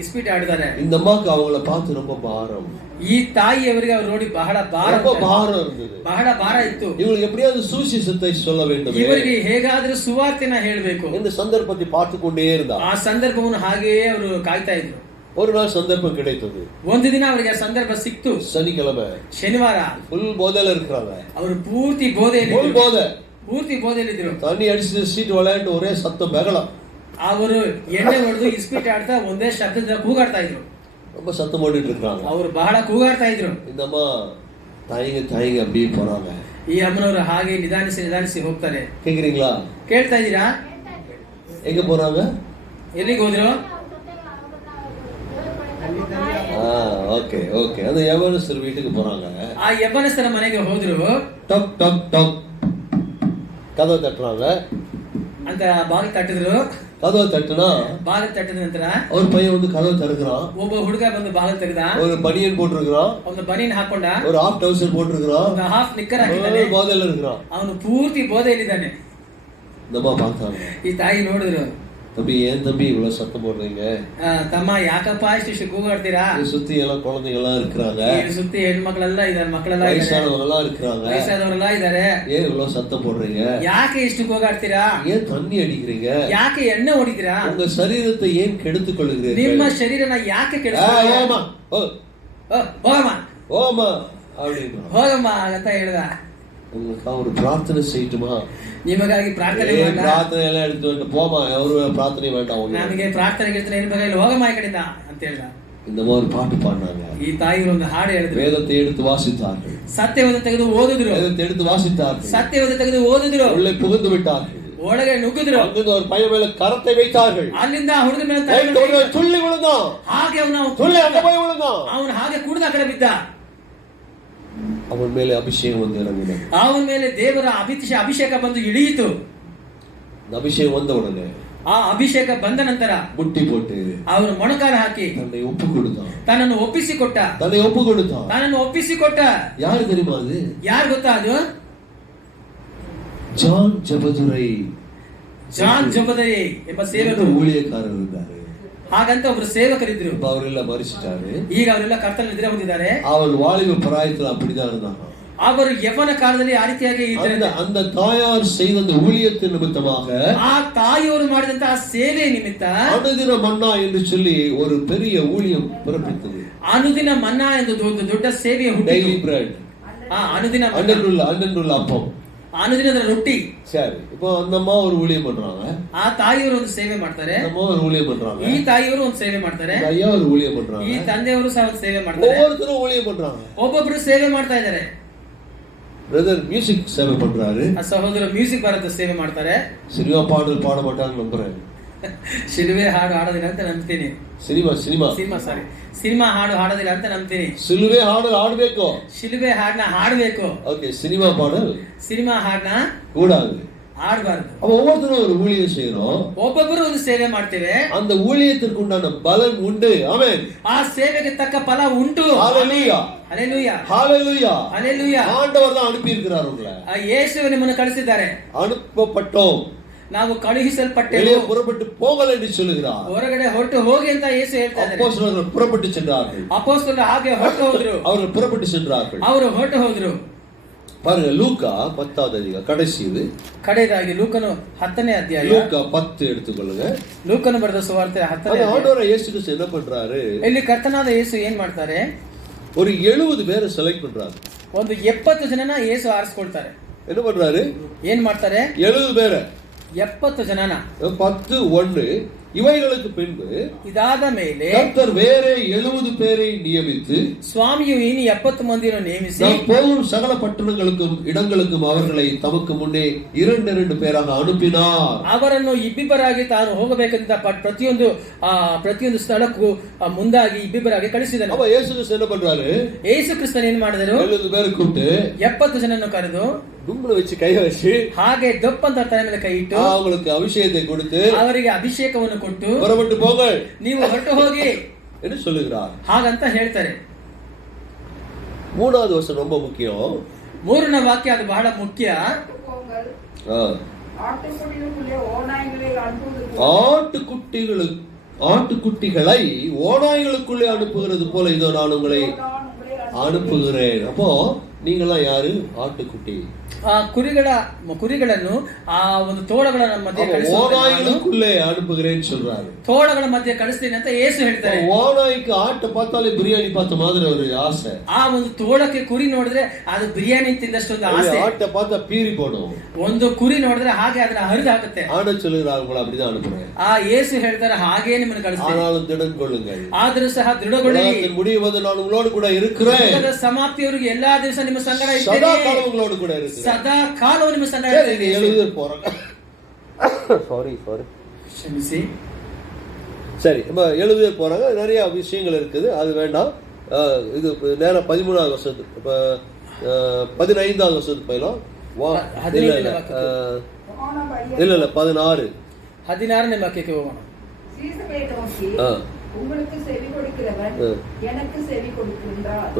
ಇಸ್ಪೀಟ್ ಆಡ್ತಾರೆ. இந்த அம்மாக்கு அவங்கள பார்த்து ரொம்ப பாரம், ಈ ತಾಯಿಯವರಿಗೆ ಅವ್ರು ನೋಡಿ ಬಹಳ ಭಾರ, ரொம்ப பாரம் இருந்தது, ಬಹಳ ಭಾರ ಇತ್ತು. இவங்களுக்கு எப்படியாவது சுவிசேஷத்தை சொல்ல வேண்டும், ಇವರಿಗೆ ಹೇಗಾದ್ರೂ ಸುವಾರ್ತೆನ ಹೇಳಬೇಕು. இந்த சந்தர்ப்பத்தை பார்த்து கொண்டே இருந்தா. ಆ ಸಂದರ್ಭವನ್ನು ಹಾಗೆಯೇ ಅವರು ಕಾಯ್ತಾ ಇದ್ರು. ஒரு நாள் சந்தர்ப்பம் கிடைத்தது. ಒಂದು ದಿನ ಅವರಿಗೆ ಸಂದರ್ಭ ಸಿಕ್ತು. சனிக்கிழமை, ಶನಿವಾರ. ಫುಲ್ போதையில இருக்கிறாங்க. ಅವರು ಪೂರ್ತಿ ಬೋಧೆಯಲ್ಲಿ, ಫುಲ್ போதை, ಪೂರ್ತಿ ಬೋಧೆಯಲ್ಲಿದ್ರು. தண்ணி அடிச்சு சீட் விளையாண்டு ஒரே சத்தம் பெகலம். ಅವರು ಎಣ್ಣೆ ಹೊಡೆದು ಇಸ್ಪೀಟ್ ಆಡ್ತಾ ಒಂದೇ ಶಬ್ದದಿಂದ ಕೂಗಾಡ್ತಾ ಇದ್ರು. ரொம்ப சத்தம் போட்டுட்டு இருக்காங்க. ಅವರು ಬಹಳ ಕೂಗಾಡ್ತಾ ಇದ್ರು. இந்த அம்மா தாயங்க அப்படியே போறாங்க. ಈ ಅಮ್ಮನವರು ಹಾಗೆ ನಿಧಾನಿಸಿ ಹೋಗ್ತಾರೆ. கேக்குறீங்களா? ಕೇಳ್ತಾ ಇದ್ದೀರಾ? எங்க போறாங்க? ಎಲ್ಲಿಗೆ ಹೋದ್ರು? ஓகே ஓகே, அந்த யவனஸ்தர் வீட்டுக்கு போறாங்க. ಆ ಯವನಸ್ಥರ ಮನೆಗೆ ಹೋದ್ರು. டக் டக் டக் கதவை தட்டுறாங்க. ಅಂತ ಬಾಗಿಲು ತಟ್ಟಿದ್ರು. கதவை தட்டுனா ಬಾಗಿಲು ತಟ್ಟಿದ ನಂತರ ஒரு பையன் வந்து கதவை திறக்கிறான். ಒಬ್ಬ ಹುಡುಗ ಬಂದು ಬಾಗಿಲು ತೆಗೆದ. ஒரு பனியன் போட்டிருக்கிறான், ಒಂದು ಬನೀನ್ ಹಾಕೊಂಡ, ஒரு ஹாஃப் டவுசர் போட்டிருக்கிறான், ಒಂದು ಹಾಫ್ ನಿಕ್ಕರ್ ಹಾಕಿದ್ದಾನೆ, போதையில இருக்கிறான். ಅವನು ಪೂರ್ತಿ ಬೋಧೆಯಲ್ಲಿದ್ದಾನೆ. இந்த அம்மா பார்த்தாங்க. ಈ ತಾಯಿ ನೋಡಿದ್ರು. தம்பி, ஏன் தம்பி இவ்வளவு சத்தம் போடுறீங்க? ತಮ್ಮ ಯಾಕಪ್ಪ ಇಷ್ಟು ಕೂಗಾಡ್ತೀರಾ? சுத்தி எல்லாம் குழந்தைங்க எல்லாம் இருக்கிறாங்க, ಸುತ್ತಿ ಹೆಣ್ಮಕ್ಳೆಲ್ಲ ಇದಾರೆ, ಮಕ್ಕಳೆಲ್ಲ வயசானவங்க எல்லாம் இருக்கிறாங்க, ವಯಸ್ಸಾದವರೆಲ್ಲ ಇದಾರೆ. ஏன் இவ்வளவு சத்தம் போடுறீங்க? ಯಾಕೆ ಇಷ್ಟು ಕೂಗಾಡ್ತೀರಾ? ஏன் தண்ணி அடிக்கிறீங்க? ಯಾಕೆ ಎಣ್ಣೆ ಹೊಡಿತೀರಾ? உங்க சரீரத்தை ஏன் கெடுத்துக் கொள்கிறீர்கள்? ನಿಮ್ಮ ಶರೀರನ ಯಾಕೆ ஓமா ಹೋಗಮ್ಮ ஓமா அப்படின்னு ಹೋಗಮ್ಮ ಅಂತ ಹೇಳ್ದ. உங்களுக்கு ஒரு பிரார்த்தனை செய்யட்டுமா? ನಿಮಗಾಗಿ ಪ್ರಾರ್ಥನೆ ಮಾಡಲ್ಲ? ಪ್ರಾರ್ಥನೆ ಎಲ್ಲ எடுத்து போமா, ಅವರು ಪ್ರಾರ್ಥನೆ வேண்டாம், ನಮಗೆ ಪ್ರಾರ್ಥನೆ ಕೇಳ್ತಾನೆ, ನಿನ್ ಬಗ್ಗೆ ಹೋಗಮ್ಮ ಈ ಕಡೆಯಿಂದ ಅಂತ ಹೇಳ್ದ. இந்த மாதிரி பாட்டு பாடினாங்க. ಈ ತಾಯಿ ಒಂದು ಹಾಡು ಹೇಳಿದ್ರು. வேதத்தை எடுத்து வாசித்தார்கள், ಸತ್ಯವನ್ನು ತೆಗೆದು ಓದಿದ್ರು. வேதத்தை எடுத்து வாசித்தார்கள், ಸತ್ಯವನ್ನು ತೆಗೆದು ಓದಿದ್ರು. உள்ளே புகுந்து விட்டார்கள், ಒಳಗೆ ನುಗ್ಗಿದ್ರು. அங்கிருந்து ஒரு பையன் மேல கரத்தை வைத்தார்கள். ಅಲ್ಲಿಂದ ಹುಡುಗ ಮೇಲೆ துள்ளி விழுந்தான், ಹಾಗೆ துள்ளி அங்க போய் விழுந்தான். ಅವನು ಹಾಗೆ ಕುಡಿದ ಆ ಕಡೆ ಬಿದ್ದ. ಅವನ ಮೇಲೆ ಅಭಿಷೇಕ ಬಂದು ಇறங்கினது. ಅವನ ಮೇಲೆ ದೇವರ ಅಭಿಷೇಕ ಬಂದು ಇಳಿಯಿತು. ಅಭಿಷೇಕ ಬಂದ உடனே, ಆ ಅಭಿಷೇಕ ಬಂದ ನಂತರ ಮುಟ್ಟಿ போட்டு ಅವನು ಮೊಣಕಾಲು ಹಾಕಿ தன்னை ஒப்பு கொடுத்தான், ತನ್ನನ್ನು ಒಪ್ಪಿಸಿಕೊಟ್ಟ. தன்னை ஒப்பு கொடுத்தான். ತನ್ನನ್ನು ಒಪ್ಪಿಸಿಕೊಟ್ಟ. ಯಾರು தெரியுமா அது? ಯಾರು ಗೊತ್ತಾ ಅದು? ಜಾನ್ ಜಬದುರೈ. ಜಾನ್ ಜಬದುರೈ ಎಂಬ ಸೇವಕರು, ஊழியக்காரர் இருந்தாரு. ಹಾಗಂತ ಒಬ್ರು ಸೇವಕರಿದ್ರು. ಅವರೆಲ್ಲ ಮರಿಸಿದ್ದಾರೆ. ಈಗ ಅವರೆಲ್ಲ ಕರ್ತನಲ್ಲಿ ನಿದ್ರೆ ಹೊಂದಿದ್ದಾರೆ. ಅವನು ವಾಲಿಬ ಪ್ರಾಯத்தில் அப்படிதான் இருந்தான். ಅವರು ಯವನ ಕಾಲದಲ್ಲಿ ಆ ರೀತಿಯಾಗಿ ಇದ್ದಾರೆ. அந்த தாயார் செய்த அந்த ஊழியத்தின் நிமித்தமாக, ಆ ತಾಯಿಯವರು ಮಾಡಿದಂತಹ ಸೇವೆ ನಿಮಿತ್ತ ಅನುದಿನ ಮನ್ನಾ ಎಂದು சொல்லி ஒரு பெரிய ஊழியம் பிறப்பித்தது. ಅನುದಿನ ಮನ್ನಾ ಎಂದು ದೊಡ್ಡ ಸೇವೆ ಹುಟ್ಟಿತು. ಡೈಲಿ ಬ್ರೆಡ್, ಅನುದಿನ ಅಣ್ಣನುಳ್ಳ அப்பம், ಅನುದಿನದ ರೊಟ್ಟಿ. சரி, இப்போ அந்த அம்மா ஒரு ஊழியம் பண்றாங்க, ಆ ತಾಯಿಯವರು ಒಂದು ಸೇವೆ ಮಾಡ್ತಾರೆ, அம்மா ஒரு ஊழியம் பண்றாங்க, ಈ ತಾಯಿಯವರು ಒಂದು ಸೇವೆ ಮಾಡ್ತಾರೆ, ஐயா ஒரு ஊழியம் பண்றாங்க, ಈ ತಂದೆಯವರು ಸಹ ಒಂದು ಸೇವೆ ಮಾಡ್ತಾರೆ. ஒவ்வொருத்தரும் ஊழியம் பண்றாங்க. ಒಬ್ಬೊಬ್ರು ಸೇವೆ ಮಾಡ್ತಾ ಇದ್ದಾರೆ. பிரதர் மியூசிக் சேவை பண்றாரு, ಸಹೋದರ ಮ್ಯೂಸಿಕ್ ಬರುತ್ತೆ ಸೇವೆ ಮಾಡ್ತಾರೆ. சினிமா பாடல் பாட மாட்டாங்க நம்புறேன். ಶಿಲುವೆ ಹಾಡು ಹಾಡೋದಿಲ್ಲ ಅಂತ ನಂಬ್ತೀನಿ. ಸಿನಿಮಾ ಹಾಡು ಹಾಡೋದಿಲ್ಲ ಅಂತ ನಂಬ್ತೀನಿ. ಶಿಲುವೆ ಹಾಡು ಹಾಡಬೇಕು, ಶಿಲುವೆ ಹಾಡನ್ನ ಹಾಡಬೇಕು. ಓಕೆ, ಸಿನಿಮಾ பாடல், ಸಿನಿಮಾ ಹಾಡನ್ನ கூடாது, ஆடಬಾರದು. அப்ப ஒவ்வொருத்தரும் ஒரு ஊழியம் செய்யறோம், ಒಬ್ಬೊಬ್ಬರು ಒಂದು ಸೇವೆ ಮಾಡ್ತೇವೆ. அந்த ஊழியத்திற்கு உண்டான பலன் உண்டு. ஆமென். ಆ ಸೇವೆಗೆ ತಕ್ಕ ಫಲ ಉಂಟು. ஹalleluya, ஹalleluya, ஹalleluya, ஹalleluya. ஆண்டவர் தான் அனுப்பி இருக்கிறார் உங்களை. ಯೇಸು ನಿಮ್ಮನ್ನು ಕಳಿಸಿದ್ದಾರೆ. அனுப்பப்பட்டோம், ನಾವು ಕಳುಹಿಸಲ್ಪಟ್ಟೆವು. வெளியே புறப்பட்டு போங்கள் என்று சொல்லுகிறார். ಹೊರಗಡೆ ಹೊರಟು ಹೋಗಿ ಅಂತ ಯೇಸು ಹೇಳ್ತಾ ಇದ್ದಾರೆ. அப்போஸ்தலர்கள் புறப்பட்டு சென்றார்கள். ಅಪೊಸ್ತಲರು ಹಾಗೆ ಹೊರಟು ಹೋದ್ರು. அவர்கள் புறப்பட்டு சென்றார்கள். ಅವರು ಹೊರಟು ಹೋದ್ರು. பாருங்க, லூக்கா 10வது அதிகாரம் கடைசி இது. ಕಡೆಯದಾಗಿ ಲೂಕನು 10ನೇ ಅಧ್ಯಾಯ. லூக்கா 10 எடுத்துக்கொள்ளுங்க. ಲೂಕನು ಬರೆದ ಸುವಾರ್ತೆ 10ನೇ ಅಧ್ಯಾಯ. ஆண்டவர் இயேசு கிறிஸ்து என்ன பண்றாரு? ಇಲ್ಲಿ ಕರ್ತನಾದ ಯೇಸು ಏನ್ ಮಾಡ್ತಾರೆ? ஒரு 70 பேரை செலக்ட் பண்றாரு. ಒಂದು 70 ಜನನ ಯೇಸು ಆರಿಸಿಕೊಳ್ತಾರೆ. என்ன பண்றாரு? ಏನ್ ಮಾಡ್ತಾರೆ? 70 பேரை, 70 ಜನನ. 10:1 இவைகளுக்கு பின்பு ಇದಾದ ಮೇಲೆ கர்த்தர் வேறே 70 பேரை நியமித்து, ಸ್ವಾಮಿಯು ಇನ್ನು 70 ಮಂದಿಯನ್ನು ನೇಮಿಸಿ, நாம் போகும் சகல பட்டணங்களுக்கும் இடங்களுக்கும் அவர்களை தமக்கு முன்னே 2 பேராக அனுப்பினார். ಅವರನ್ನು ಇಬ್ಬಿಬ್ಬರಾಗಿ ತಾನು ಹೋಗಬೇಕಂತ ಪ್ರತಿಯೊಂದು ಸ್ಥಳಕ್ಕೂ ಮುಂದಾಗಿ ಇಬ್ಬಿಬ್ಬರಾಗಿ ಕಳಿಸಿದನು. அப்ப இயேசு கிறிஸ்து என்ன பண்றாரு? ಯೇಸು ಕ್ರಿಸ್ತನ್ ಏನ್ ಮಾಡಿದರು? 70 பேரை கூப்பிட்டு 70 ಜನನ್ನು ಕರೆದು டும்ல வச்சு கை வச்சு ಹಾಗೆ ದಪ್ಪಂತ ತಲೆ ಮೇಲೆ ಕೈ ಇಟ್ಟು அவங்களுக்கு அபிஷேகத்தை கொடுத்து ಅವರಿಗೆ ಅಭಿಷೇಕವನ್ನು ಕೊಟ್ಟು புறப்பட்டு போங்கள், ನೀವು ಹೊರಟು ಹೋಗಿ என்று சொல்லுகிறார். ಹಾಗಂತ ಹೇಳ್ತಾರೆ. 3வது வசனம் ரொம்ப முக்கியம். 3ನೇ ವಾಕ್ಯ ಅದು ಬಹಳ ಮುಖ್ಯ. ஆட்டுக்குட்டிகளுக்குள்ளே ஓநாய்களை அனுப்புவது ஆட்டுக்குட்டிகளை ஓநாய்களுக்குள்ளே அனுப்புகிறது போல இதோ நான் உங்களை ಅನುಪುகிறேன். அப்போ நீங்களாம் யாரு? ಆಟುಕುಟ್ಟಿ. ಆ ಕುರಿಗಳನ್ನು ಆ ಒಂದು ತೋಳಗಳ ಮಧ್ಯೆ ஓநாய்களுக்குள்ளே அனுப்புகிறேன்னு சொல்றாரு. ತೋಳಗಳ ಮಧ್ಯೆ ಕಳಿಸ್ತೀನಿ ಅಂತ ಯೇಸು ಹೇಳ್ತಾರೆ. ஓநாய்க்கு ஆட்டை பார்த்தாலே பிரியாணி பார்த்த மாதிரி ஒரு ஆசை. ಆ ಒಂದು ತೋಳಕ್ಕೆ ಕುರಿ ನೋಡಿದ್ರೆ ಅದು ಬಿರಿಯಾನಿ ತಿಂದಷ್ಟು ಒಂದು ಆಸೆ. ஆட்டை பார்த்தா பீறி போடும். ಒಂದು ಕುರಿ ನೋಡಿದ್ರೆ ಹಾಗೆ ಅದನ್ನ ಹರಿದು ಹಾಕುತ್ತೆ. ஆட சொல்லுகிறார், உங்களை அப்படிதான் அனுப்புறேன். ಆ ಯೇಸು ಹೇಳ್ತಾರೆ ಹಾಗೆ ನಿಮ್ಮನ್ನು ಕಳಿಸ್ತೀನಿ. ஆனாலும் திடன் கொள்ளுங்கள். ಆದರೂ ಸಹ ದೃಢಗೊಳ್ಳಿ. முடிಯುವುದು ನಾನು உங்களோடு ಕೂಡ இருக்கிறேன். ಸಮಾಪ್ತಿಯವರೆಗೆ ಎಲ್ಲಾ ದಿವಸ ನಿಮ್ಮ ಸಂಗಡ ಇರ್ತೇನೆ. ಸದಾ ಕಾಲ ಉங்களோடு கூட இருக்கிறேன். ಸದಾ ಕಾಲ ನಿಮ್ಮ ಸಂಗಡ ಇರ್ತೇನೆ. எழுத போறாங்க. சாரி ಕ್ಷಮಿಸಿ. சரி, நம்ம எழுத போறாங்க. நிறைய விஷயங்கள் இருக்குது, அது வேண்டாம். இது நேரம் 13வது வருஷத்துக்கு, இப்ப 15வது வருஷத்துக்கு போயிடும். இல்ல 16 வாக்கியಕ್ಕೆ ಹೋಗೋಣ. சீசரை நோக்கி, உங்களுக்கு செவி கொடுக்கிறவன் எனக்கு செவி கொடுக்கின்றார்.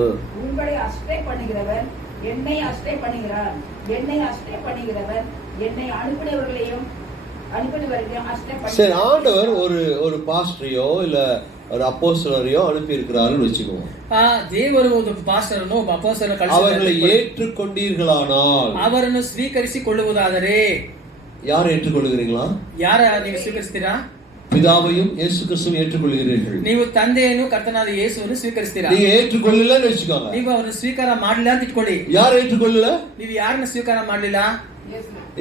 உங்களை அஷ்டை பண்ணுகிறவன் என்னை அஷ்டை பண்ணுகிறான். என்னை அஷ்டை பண்ணுகிறவன் என்னை அனுப்பினவர்களையும் அஷ்டை பண்ணுகிறான். சரி, ஆண்டவர் ஒரு பாஸ்டரையோ இல்ல ஒரு அப்போஸ்தலரையோ அனுப்பி இருக்கிறாருன்னு வெச்சுக்குவோம். ದೇವರು ಒಂದು ಪಾಸ್ಟರನ್ನು ಒಬ್ಬ ಅಪೊಸ್ತಲರನ್ನು ಕಳಿಸಿದ್ದಾರೆ. அவர்களை ஏற்றுக்கொண்டீர்களானால், ಅವರನ್ನು ಸ್ವೀಕರಿಸಿಕೊಳ್ಳುವುದಾದರೆ, யாரை ஏற்றுக்கொள்கிறீங்களா? ಯಾರ ನೀವು ಸ್ವೀಕರಿಸ್ತೀರಾ? பிதாவையும் இயேசு கிறிஸ்துவையும் ஏற்றுக்கொள்கிறீர்கள். ನೀವು ತಂದೆಯನ್ನು ಕರ್ತನಾದ ಯೇಸುವನ್ನು ಸ್ವೀಕರಿಸ್ತೀರಾ? நீங்க ஏற்றுக்கொள்ளலன்னு வெச்சுக்கோங்க. ನೀವು ಅವರನ್ನು ಸ್ವೀಕಾರ ಮಾಡಲಿಲ್ಲ ಅಂತ ಇಟ್ಕೊಳ್ಳಿ. ಯಾರು ಏற்றுಕೊಳ್ಳல? ನೀವು ಯಾರನ್ನ ಸ್ವೀಕಾರ ಮಾಡಲಿಲ್ಲ?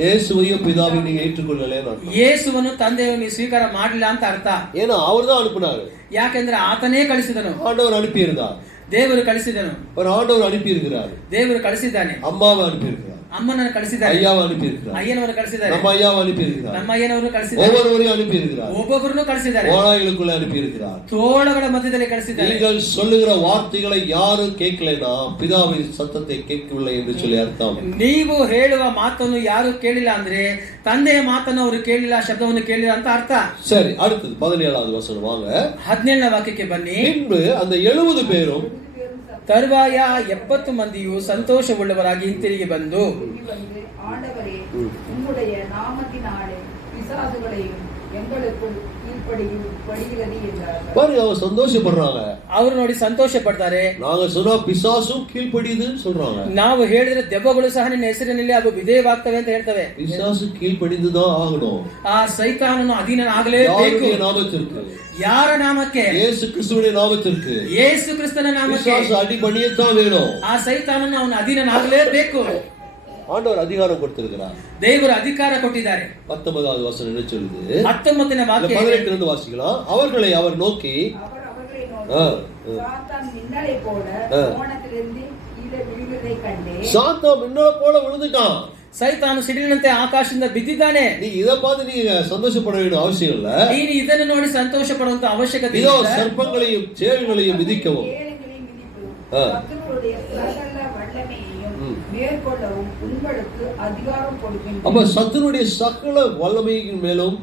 ಯೇಸುவையும் பிதாவையும் நீங்க ஏற்றுக்கொள்ளலன்னு ಅರ್ಥ. ಯೇಸುವನ್ನು ತಂದೆಯನ್ನು ನೀವು ಸ್ವೀಕಾರ ಮಾಡಲಿಲ್ಲ ಅಂತ ಅರ್ಥ. ஏன்னா அவர்தான் அனுப்புனாரு. ಯಾಕೆಂದ್ರೆ ಆತನೇ ಕಳಿಸಿದನು. ஆண்டவர் அனுப்பி இருந்தார். ದೇವರು ಕಳಿಸಿದನು. ஒரு ஆண்டவர் அனுப்பி இருக்கிறார். ದೇವರು ಕಳಿಸಿದ್ದಾನೆ. அம்மாவை அனுப்பி இருக்கிறார். ಅಮ್ಮನನ್ನು ಕಳಿಸಿದ್ದಾರೆ. ஐயாவை அனுப்பி இருக்கிறார். ಅಯ್ಯನವರು ಕಳಿಸಿದ್ದಾರೆ. நம்ம ஐயாவை அனுப்பி இருக்கிறார். ನಮ್ಮ ಅಯ್ಯನವರು ಕಳಿಸಿದ್ದಾರೆ. ஒவ்வொருவரையும் அனுப்பி இருக்கிறார். ಒಬ್ಬೊಬ್ಬರನ್ನು ಕಳಿಸಿದ್ದಾರೆ. ஓநாய்களுக்குள்ள அனுப்பி இருக்கிறார். ತೋಳಗಳ ಮಧ್ಯದಲ್ಲಿ ಕಳಿಸಿದ್ದಾರೆ. நீங்கள் சொல்லுகிற வார்த்தைகளை யாரும் கேட்கலைனா பிதாவின் சத்தத்தை கேட்கவில்லை என்று சொல்லி அர்த்தம். ನೀವು ಹೇಳುವ ಮಾತನ್ನು ಯಾರು ಕೇಳಿಲ್ಲ ಅಂದ್ರೆ ತಂದೆಯ ಮಾತನ್ನು ಅವರು ಕೇಳಿಲ್ಲ, ಶಬ್ದವನ್ನು ಕೇಳಿಲ್ಲ ಅಂತ ಅರ್ಥ. சரி, அடுத்தது 17வது வசனம் வாங்க. 17ನೇ ವಾಕ್ಯಕ್ಕೆ ಬನ್ನಿ. பின்பு அந்த 70 பேரும் ತರುವಾಯ 70 ಮಂದಿಯು ಸಂತೋಷವುಳ್ಳವರಾಗಿ ಹಿಂತಿರುಗಿ ಬಂದು, ஆண்டவரே, உம்முடைய நாமத்தினாலே பிசாசுகளையும் எங்களுக்குள் கீழ்ப்படிகிறது என்றார்கள். பாருங்க, அவங்க சந்தோஷப்படுறாங்க. ಅವರು ನೋಡಿ ಸಂತೋಷ ಪಡ್ತಾರೆ. நாங்க சொன்னா பிசாசும் கீழ்ப்படியுதுன்னு சொல்றாங்க. ನಾವು ಹೇಳಿದ್ರೆ ದೆವ್ವಗಳು ಸಹ ನಿನ್ನ ಹೆಸರಿನಲ್ಲಿ ಅವು ವಿಧೇಯವಾಗ್ತವೆ ಅಂತ ಹೇಳ್ತವೆ. பிசாசு கீழ்ப்படிந்துதான் ஆகணும். ಆ ಸೈತಾನನು ಅಧೀನನಾಗಲೇಬೇಕು. யாருடைய நாமத்திற்கு? ಯಾರ ನಾಮಕ್ಕೆ? ಯೇಸು ಕ್ರಿಸ್ತುವಿನ ನಾಮத்திற்கு. ಯೇಸು ಕ್ರಿಸ್ತನ ನಾಮಕ್ಕೆ. பிசாசு அடிபணியத்தான் வேணும். ಆ ಸೈತಾನನು ಅವನ ಅಧೀನನಾಗಲೇಬೇಕು. ஆண்டவர் அதிகாரம் கொடுத்திருக்கிறார். ದೇವರು ಅಧಿಕಾರ ಕೊಟ್ಟಿದ್ದಾರೆ. 19வது வசனம் என்ன சொல்லுது? 19ನೇ ವಾಕ್ಯ 18 இருந்து வாசிக்கலாம். அவர்களை அவர் நோக்கி, சாத்தான் மின்னலை போல வானத்திலிருந்து கீழே விழுந்ததை கண்டே. சாத்தான் மின்னலை போல விழுந்துட்டான். ಸೈತಾನು ಸಿಡಿಲಿನಂತೆ ಆಕಾಶದಿಂದ ಬಿದ್ದಿದ್ದಾನೆ. நீ இத பார்த்து நீங்க சந்தோஷப்பட வேண்டிய அவசியம் இல்ல. ನೀನು ಇದನ್ನು ನೋಡಿ ಸಂತೋಷ ಪಡುವಂತ ಅವಶ್ಯಕತೆ ಇಲ್ಲ. ಇಲ್ಲ. ಸರ್ಪங்களையும் சேவல்களையும் மிதிக்கவும் மேற்கொள்ளவும் உங்களுக்கு அதிகாரம் கொடுக்கின்றேன். அப்ப சத்துருடைய சகல வல்லமையின் மேலும்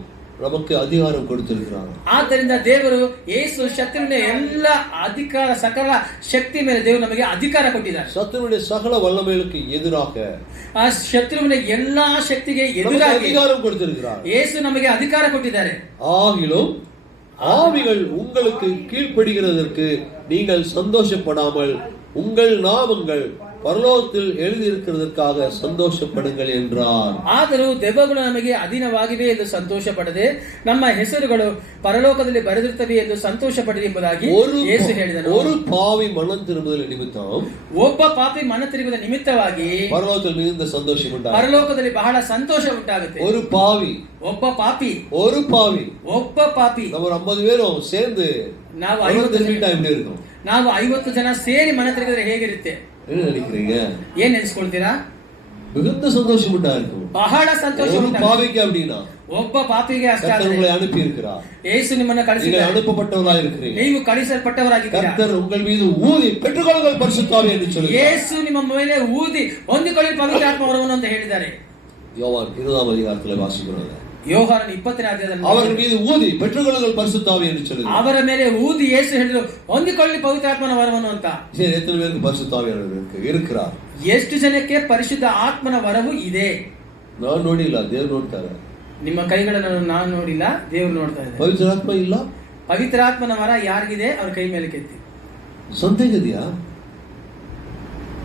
நமக்கு அதிகாரம் கொடுத்திருக்கிறார். ಆದ್ದರಿಂದ ದೇವರು ಯೇಸು ಶತ್ರುವಿನ ಎಲ್ಲ ಅಧಿಕಾರ ಸಕಲ ಶಕ್ತಿ ಮೇಲೆ ದೇವರು ನಮಗೆ ಅಧಿಕಾರ ಕೊಟ್ಟಿದ್ದಾರೆ. சத்துருடைய சகல வல்லமைகளுக்கு எதிராக ಆ ಶತ್ರುವಿನ ಎಲ್ಲಾ ಶಕ್ತಿಗೆ ಎದುರಾಗಿ அதிகாரம் கொடுத்திருக்கிறார். ಯೇಸು ನಮಗೆ ಅಧಿಕಾರ ಕೊಟ್ಟಿದ್ದಾರೆ. ஆகிலும் ஆவிகள் உங்களுக்கு கீழ்ப்படுகிறதற்கு நீங்கள் சந்தோஷப்படாமல் உங்கள் நாமங்கள் பரலோகத்தில் எழுதியிருக்கிறதற்காக சந்தோஷப்படுங்கள் என்றார். ಆದರೂ ದೆವ್ವಗಳು ನಮಗೆ ಅಧೀನವಾಗಿವೆ ಎಂದು ಸಂತೋಷ ಪಡದೆ ನಮ್ಮ ಹೆಸರುಗಳು ಪರಲೋಕದಲ್ಲಿ ಬರೆದಿರುತ್ತವೆ ಎಂದು ಸಂತೋಷ ಪಡಿರಿ ಎಂಬುದಾಗಿ ಯೇಸು ಹೇಳಿದನು. ஒரு பாவி மனம் திரும்புதல் நிமித்தம், ಒಬ್ಬ ಪಾಪಿ ಮನ ತಿರುಗುವ ನಿಮಿತ್ತವಾಗಿ பரலோகத்தில் மிகுந்த சந்தோஷம் உண்டாகும். ಪರಲೋಕದಲ್ಲಿ ಬಹಳ ಸಂತೋಷ ಉಂಟಾಗುತ್ತೆ. ஒரு பாவி, ಒಬ್ಬ ಪಾಪಿ, ஒரு பாவி, ಒಬ್ಬ ಪಾಪಿ. நம்ம 50 பேரும் சேர்ந்து ನಾವು 50 இருக்கும். ನಾವು 50 ಜನ ಸೇರಿ ಮನ ತಿರುಗಿದ್ರೆ ಹೇಗಿರುತ್ತೆ? என்ன நினைக்கிறீங்க? ಏನ್ ನೆನೆಸ್ಕೊಳ್ತೀರಾ? மிகுந்த சந்தோஷம் உண்டாகும். ಬಹಳ ಸಂತೋಷ ஒரு ಉಂಟಾಗುತ್ತೆ. பாவிக்கு அப்படினா ಒಬ್ಬ ಪಾಪಿಗೆ ಅಷ್ಟೇ. கர்த்தர் உங்களை அனுப்பி இருக்கிறார். ಯೇಸು ನಿಮ್ಮನ್ನು ಕಳಿಸಿದ್ದಾನೆ. நீங்கள் அனுப்பப்பட்டவராய் இருக்கிறீர்கள். ನೀವು ಕಳಿಸಲ್ಪಟ್ಟವರಾಗಿದ್ದೀರಾ. கர்த்தர் உங்கள் மீது ஊதி பெற்றுக்கொள்ளுங்கள் பரிசுத்தாவி என்று சொல்கிறார். ಯೇಸು ನಿಮ್ಮ ಮೇಲೆ ಊದಿ ಹೊಂದಿಕೊಳ್ಳಿ ಪವಿತ್ರಾತ್ಮ ವರವನ್ನು ಅಂತ ಹೇಳಿದ್ದಾರೆ. யோவான் 20ாம் அதிகாரத்தில் வாசிக்கிறோம். ಯೋಹಾನನ 20ನೇ ಅಧ್ಯಾಯದಲ್ಲಿ அவர்கள் மீது ஊதி பெற்றுக்கொள்ளுங்கள் பரிசுத்தாவி என்று சொல்கிறார். ಅವರ ಮೇಲೆ ಊದಿ ಯೇಸು ಹೇಳಿದ್ರು ಹೊಂದಿಕೊಳ್ಳಿ ಪವಿತ್ರಾತ್ಮನ ವರವನ್ನು ಅಂತ. சரி, எத்தனை பேருக்கு பரிசுத்தாவி இருக்கிறார்? ಎಷ್ಟು ಜನಕ್ಕೆ ಪರಿಶುದ್ಧ ಆತ್ಮನ ವರವು ಇದೆ? ನಾನು ನೋಡಿಲ್ಲ, ದೇವ್ರು ನೋಡ್ತಾರೆ. ನಿಮ್ಮ ಕೈಗಳನ್ನು ನಾನು ನೋಡಿಲ್ಲ, ದೇವರು ನೋಡ್ತಾ ಇದ್ದಾರೆ. ಪವಿತ್ರಾತ್ಮ ಇಲ್ಲ. ಪವಿತ್ರಾತ್ಮನ ವರ ಯಾರಿಗಿದೆ ಅವ್ರ ಕೈ ಮೇಲೆ ಕೆತ್ತಿ. சொந்தகதியா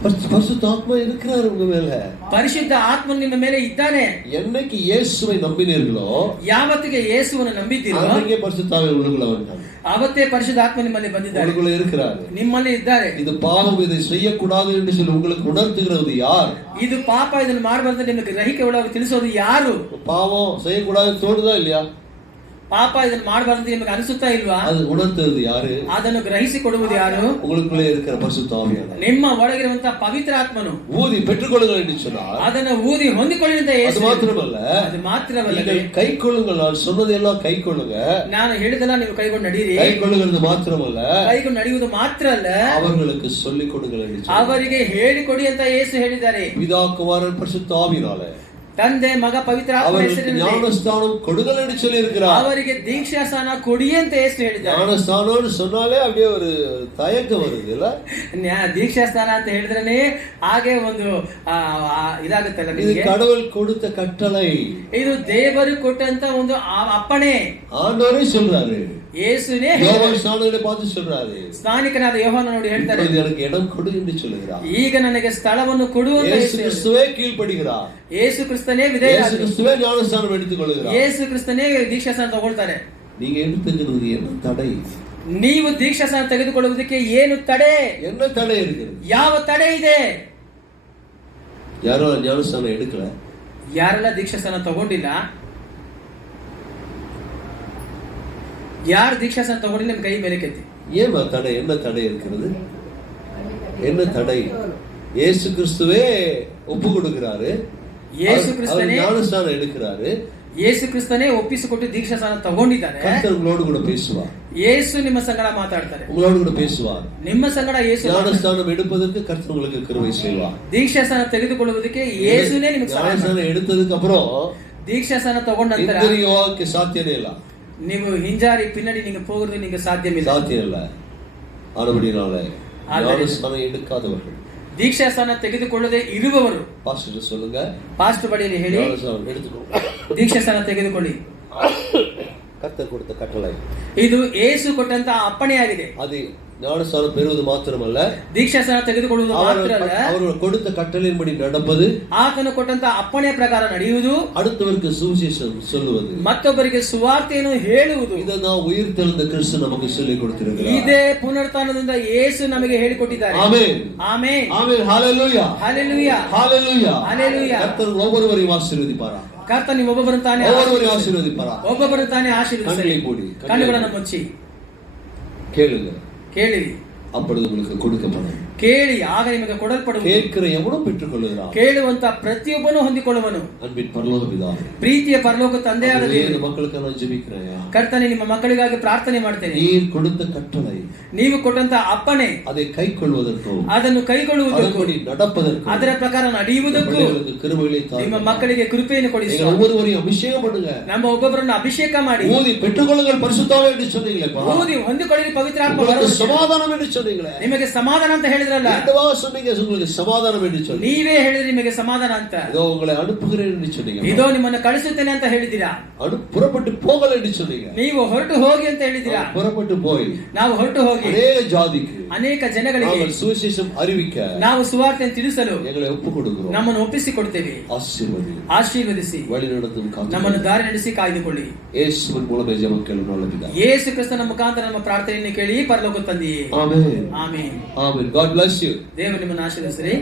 பரிசுத்த ஆத்மா இருக்கிறார் உங்க மேல. ಪರಿಶುದ್ಧ ಆತ್ಮ ನಿಮ್ಮ ಮೇಲೆ ಇದ್ದಾನೆ. என்னைக்கு இயேசுவை நம்பினீர்களோ, ಯಾವತ್ತಿಗೆ ಯೇಸುವನ್ನು ನಂಬಿದ್ದೀರೋ அன்றைக்கே பரிசுத்த ஆவி உங்களுக்குள்ள வந்துட்டாங்க. ಅವತ್ತೇ ಪರಿಶುದ್ಧ ಆತ್ಮ ನಿಮ್ಮಲ್ಲಿ ಬಂದಿದ್ದಾರೆ, உங்களுக்குள்ள இருக்கிறார், ನಿಮ್ಮಲ್ಲಿ ಇದ್ದಾರೆ. இது பாவம், இதை செய்யக்கூடாது என்று சொல்லி உங்களுக்கு உணர்த்துகிறது யார்? ಇದು ಪಾಪ, ಇದನ್ನು ಮಾಡಬಾರದು ನಿಮಗೆ ಗ್ರಹಿಕೆ ಒಳಗೆ ತಿಳಿಸೋದು ಯಾರು? பாவம் செய்யக்கூடாதுன்னு தோணுதா இல்லையா? ಪಾಪ ಇದನ್ನು ಮಾಡಬಾರದು ನಿಮಗೆ ಅನಿಸುತ್ತಾ ಇಲ್ವಾ? அது உணர்த்துறது யாரு? ಅದನ್ನು ಗ್ರಹಿಸಿ ಕೊಡುವುದು ಯಾರು? உங்களுக்குள்ளே இருக்கிற பரிசுத்த ஆவியானவர். ನಿಮ್ಮ ಒಳಗಿರುವಂತಹ ಪವಿತ್ರ ಆತ್ಮನು. ஊதி பெற்றுக்கொள்ளுங்கள் என்று சொன்னார். ಅದನ್ನು ಊದಿ ಹೊಂದಿಕೊಳ್ಳಿ ಅಂತ ಯೇಸು. அது மாத்திரமல்ல, ಅದು ಮಾತ್ರವಲ್ಲ, நீங்கள் கைக்கொள்ளுங்கள், நான் சொன்னதெல்லாம் கைக்கொள்ளுங்க. ನಾನು ಹೇಳಿದೆಲ್ಲ ನೀವು ಕೈಗೊಂಡು ನಡೀರಿ. கைக்கொள்ளுகிறது ಮಾತ್ರವಲ್ಲ, ಕೈಗೊಂಡು ನಡೆಯುವುದು ಮಾತ್ರ ಅಲ್ಲ, அவர்களுக்கு சொல்லிக் கொடுங்கள் என்று சொன்னார். ಅವರಿಗೆ ಹೇಳಿಕೊಡಿ ಅಂತ ಯೇಸು ಹೇಳಿದ್ದಾರೆ. பிதா குமாரன் பரிசுத்த ஆவியினாலே ತಂದೆ ಮಗ ಪವಿತ್ರ ಆತ್ಮ ಹೆಸರಿನಲ್ಲಿ ஞானஸ்தானம் கொடுங்கள் என்று சொல்லி இருக்கிறார். ಅವರಿಗೆ ದೀಕ್ಷಾಸ್ನಾನ ಕೊಡಿ ಅಂತ ಯೇಸು ಹೇಳಿದ್ದಾರೆ. ஞானஸ்தானம்னு சொன்னாலே அப்படியே ஒரு தயக்கம் வருது இல்ல? ದೀಕ್ಷಾಸ್ನಾನ ಅಂತ ಹೇಳಿದ್ರೇನೆ ಹಾಗೆ ಒಂದು ಇದಾಗುತ್ತಲ್ಲ இது ನಿಮಗೆ. கடவுள் கொடுத்த கட்டளை, ಇದು ದೇವರು ಕೊಟ್ಟಂತ ಒಂದು ಅಪ್ಪಣೆ. ஆண்டவரே சொல்றாரு, ಯೇಸುನೇ யோவான் ஸ்நானகனை பார்த்து சொல்றாரு, ಸ್ನಾನಿಕನಾದ ಯೋಹಾನ ನೋಡಿ ಹೇಳ್ತಾರೆ, இப்பொழுது எனக்கு இடம் கொடு என்று சொல்லுகிறார். ಈಗ ನನಗೆ ಸ್ಥಳವನ್ನು ಕೊಡು ಅಂತ இயேசு ಯೇಸು கிறிஸ்துவே கீழ்ப்படுகிறார். ಯೇಸು ಕ್ರಿಸ್ತನೇ இயேசு ವಿಧೇಯರಾದರು. கிறிஸ்துவே ஞானஸ்தானம் எடுத்துக் கொள்கிறார். ಯೇಸು ಕ್ರಿಸ್ತನೇ ದೀಕ್ಷಾಸ್ನಾನ ತಗೊಳ್ತಾರೆ. நீங்க எடுத்துக்கிறது என்ன தடை? ನೀವು ದೀಕ್ಷಾಸ್ನಾನ ತೆಗೆದುಕೊಳ್ಳುವುದಕ್ಕೆ ಏನು ತಡೆ? என்ன தடை இருக்குது? ಯಾವ ತಡೆ ಇದೆ? யாரோ ஞானஸ்தானம் எடுக்கல, ಯಾರೆಲ್ಲ ದೀಕ್ಷಾಸ್ನಾನ ತಗೊಂಡಿಲ್ಲ, ಯಾರು ದೀಕ್ಷಾಸ್ನಾನ ತಗೊಂಡಿಲ್ಲ ನಿಮ್ಮ ಕೈ ಮೇಲೆ ಕೆತ್ತಿ. ஏன் தடை? என்ன தடை இருக்கிறது? என்ன தடை? இயேசு கிறிஸ்துவே ஒப்பு கொடுக்கிறாரு, ಯೇಸು ಕ್ರಿಸ್ತನೇ ஞானஸ்தானம் எடுக்கிறாரு, ಯೇಸು ಕ್ರಿಸ್ತನೇ ಒಪ್ಪಿಸಿಕೊಟ್ಟು ದೀಕ್ಷಾಸ್ನಾನ ತಗೊಂಡಿದ್ದಾರೆ. கர்த்தர் உங்களோடு கூட பேசுவார், ಯೇಸು ನಿಮ್ಮ ಸಂಗಡ ಮಾತಾಡ್ತಾರೆ, உங்களோடு கூட பேசுவார். ನಿಮ್ಮ ಸಂಗಡ ಯೇಸು. ஞானஸ்தானம் எடுப்பதற்கு கர்த்தர் உங்களுக்கு கிருபை செய்வார். ದೀಕ್ಷಾಸ್ನಾನ ತೆಗೆದುಕೊಳ್ಳುವುದಕ್ಕೆ ಯೇಸುನೇ ನಿಮಗೆ ಸಹಾಯ ಮಾಡ್ತಾರೆ. ஞானஸ்தானம் எடுத்ததுக்கு அப்புறம் ದೀಕ್ಷಾಸ್ನಾನ ತಗೊಂಡ ನಂತರ இந்திரியோக்கு சாத்தியமே இல்ல, ನೀವು ಹಿಂಜಾರಿ ಪಿನ್ನಡಿ ನಿಮಗೆ ಹೋಗೋದು ನಿಮಗೆ ಸಾಧ್ಯವಿಲ್ಲ. சாத்தியம் இல்ல. ஆனபடினால ஞானஸ்தானம் எடுக்காதவர்கள், ದೀಕ್ಷಾಸ್ನಾನ ತೆಗೆದುಕೊಳ್ಳದೆ ಇರುವವರು பாஸ்டர் சொல்லுங்க, ಪಾಸ್ಟರ್ ಬಳಿಯಲ್ಲಿ ಹೇಳಿ ஞானஸ்தானம் எடுத்துக்கோங்க. ದೀಕ್ಷಾಸ್ನಾನ ತೆಗೆದುಕೊಳ್ಳಿ. கர்த்தர் கொடுத்த கட்டளை ಇದು ಯೇಸು ಕೊಟ್ಟಂತ ಅಪ್ಪಣೆಯಾಗಿದೆ. அது ஞானஸ்தானம் பெறுவது மாத்திரமல்ல, ದೀಕ್ಷಾಸ್ನಾನ ತೆಗೆದುಕೊಳ್ಳುವುದು ಮಾತ್ರ ಅಲ್ಲ, அவர் கொடுத்த கட்டளையின்படி நடப்பது, ಆತನು ಕೊಟ್ಟಂತ ಅಪ್ಪಣೆಯ ಪ್ರಕಾರ ನಡೆಯುವುದು, அடுத்தவருக்கு சுவிசேஷம் சொல்லுவது, ಮತ್ತೊಬ್ಬರಿಗೆ ಸುವಾರ್ತೆಯನ್ನು ಹೇಳುವುದು. இதெல்லாம் உயிர்த்தெழுந்த கிறிஸ்து நமக்கு சொல்லிக் கொடுத்திருக்கிறார். ಇದೇ ಪುನರುತ್ಥಾನದಿಂದ ಯೇಸು ನಮಗೆ ಹೇಳಿಕೊಟ್ಟಿದ್ದಾರೆ. ஆமென், ಆಮೆನ್, ஆமென், ஹalleluya, ಹಲ್ಲೆಲೂಯಾ, ஹalleluya, ಹಲ್ಲೆಲೂಯಾ. கர்த்தர் ஒவ்வொருவரையும் ஆசீர்வதிப்பாரா? ಕರ್ತನು ನೀವು ಒಬ್ಬೊಬ್ಬರನ್ನು ತಾನೇ ஒவ்வொருவரையும் ஆசீர்வதிப்பாரா? ಒಬ್ಬೊಬ್ಬರನ್ನು ತಾನೇ ಆಶೀರ್ವದಿಸಲಿ. கண்களை மூடி ಕಣ್ಣುಗಳನ್ನು ಮುಚ್ಚಿ கேளுங்க, ಕೇಳಿರಿ, அப்பொழுது உங்களுக்கு கொடுக்கப்படும். ಕೇಳಿ ಆಗ ನಿಮಗೆ ಕೊಡಲ್ಪಡುವುದು. கேட்கிற எவனும் பெற்றுக்கொள்ளுகிறான். ಕೇಳುವಂತ ಪ್ರತಿಯೊಬ್ಬನು ಹೊಂದಿಕೊಳ್ಳುವನು. அன்பின் பரலோக பிதாவே, ಪ್ರೀತಿಯ ಪರಲೋಕ ತಂದೆಯಾದ ದೇವರು, இந்த மக்களுக்கு நான் ஜெபிக்கிறேன். ಕರ್ತನೆ ನಿಮ್ಮ ಮಕ್ಕಳಿಗಾಗಿ ಪ್ರಾರ್ಥನೆ ಮಾಡ್ತೇನೆ. நீர் கொடுத்த கட்டளை, ನೀವು ಕೊಟ್ಟಂತ ಅಪ್ಪಣೆ, அதை கைக்கொள்வதற்கும் ಅದನ್ನು ಕೈಗೊಳ್ಳುವುದಕ್ಕೂ, நடப்பதற்கும், ಅದರ ಪ್ರಕಾರ ನಡೆಯುವುದಕ್ಕೂ கிருபைகளை ನಿಮ್ಮ தாரும். ಮಕ್ಕಳಿಗೆ ಕೃಪೆಯನ್ನು ಕೊಡಿ. ஒவ்வொருவரையும் ಅಭಿಷೇகம் பண்ணுங்க. ನಮ್ಮ ಒಬ್ಬೊಬ್ಬರನ್ನು ಅಭಿಷೇಕ ಮಾಡಿ. ஊதி பெற்றுக்கொள்ளுங்கள் பரிசுத்தாவே என்று சொன்னீங்களேப்பா. ಊದಿ ಹೊಂದಿಕೊಳ್ಳಿ ಪವಿತ್ರಾತ್ಮ உங்களுக்கு ಬರುವುದು. சமாதானம் என்று சொன்னீங்களே, ನಿಮಗೆ ಸಮಾಧಾನ ಅಂತ ಹೇಳಿದ್ರಲ್ಲ, ரெண்டுவா சொன்னீங்க, உங்களுக்கு சமாதானம் என்று சொன்னீங்க. ನೀವೇ ಹೇಳಿದ್ರಿ ನಿಮಗೆ ಸಮಾಧಾನ ಅಂತ. இதோ உங்களை அனுப்புகிறேன் என்று சொன்னீங்க. ಇದೋ ನಿಮ್ಮನ್ನು ಕಳಿಸುತ್ತೇನೆ ಅಂತ ಹೇಳಿದ್ದೀರಾ. புறப்பட்டு போகல என்று சொன்னீங்க. ನೀವು ಹೊರಟು ಹೋಗಿ ಅಂತ ಹೇಳಿದ್ದೀರಾ. புறப்பட்டு போய் ನಾವು ಹೊರಟು ಹೋಗಿ அநேக ஜாதிக்கு, ಅನೇಕ ಜನಗಳಿಗೆ நாங்கள் சுவிசேஷம் அறிவிக்க ನಾವು ಸುವಾರ್ತೆಯನ್ನು ತಿಳಿಸಲು எங்களை ஒப்பு கொடுக்கிறோம். ನಮ್ಮನ್ನು ಒಪ್ಪಿಸಿಕೊಡ್ತೇವೆ. ಆಶೀರ್ವದಿಸಿ வழி நடத்தும் ನಮ್ಮನ್ನು ದಾರಿ ನಡೆಸಿ ಕಾಯ್ದುಕೊಳ್ಳಿ. ಯೇಸುವಿನ ಮೂಲಕ ಜೆப ಕೇಳು நல்ல பிதாவே. ಯೇಸು ಕ್ರಿಸ್ತನ ಮುಖಾಂತರ ನಮ್ಮ ಪ್ರಾರ್ಥನೆಯನ್ನು ಕೇಳಿ ಪರಲೋಕ ತಂದೆಯೇ. Amen, amen, amen. God bless you. ದೇವರು ನಿಮ್ಮನ್ನು ಆಶೀರ್ವದಿಸಲಿ.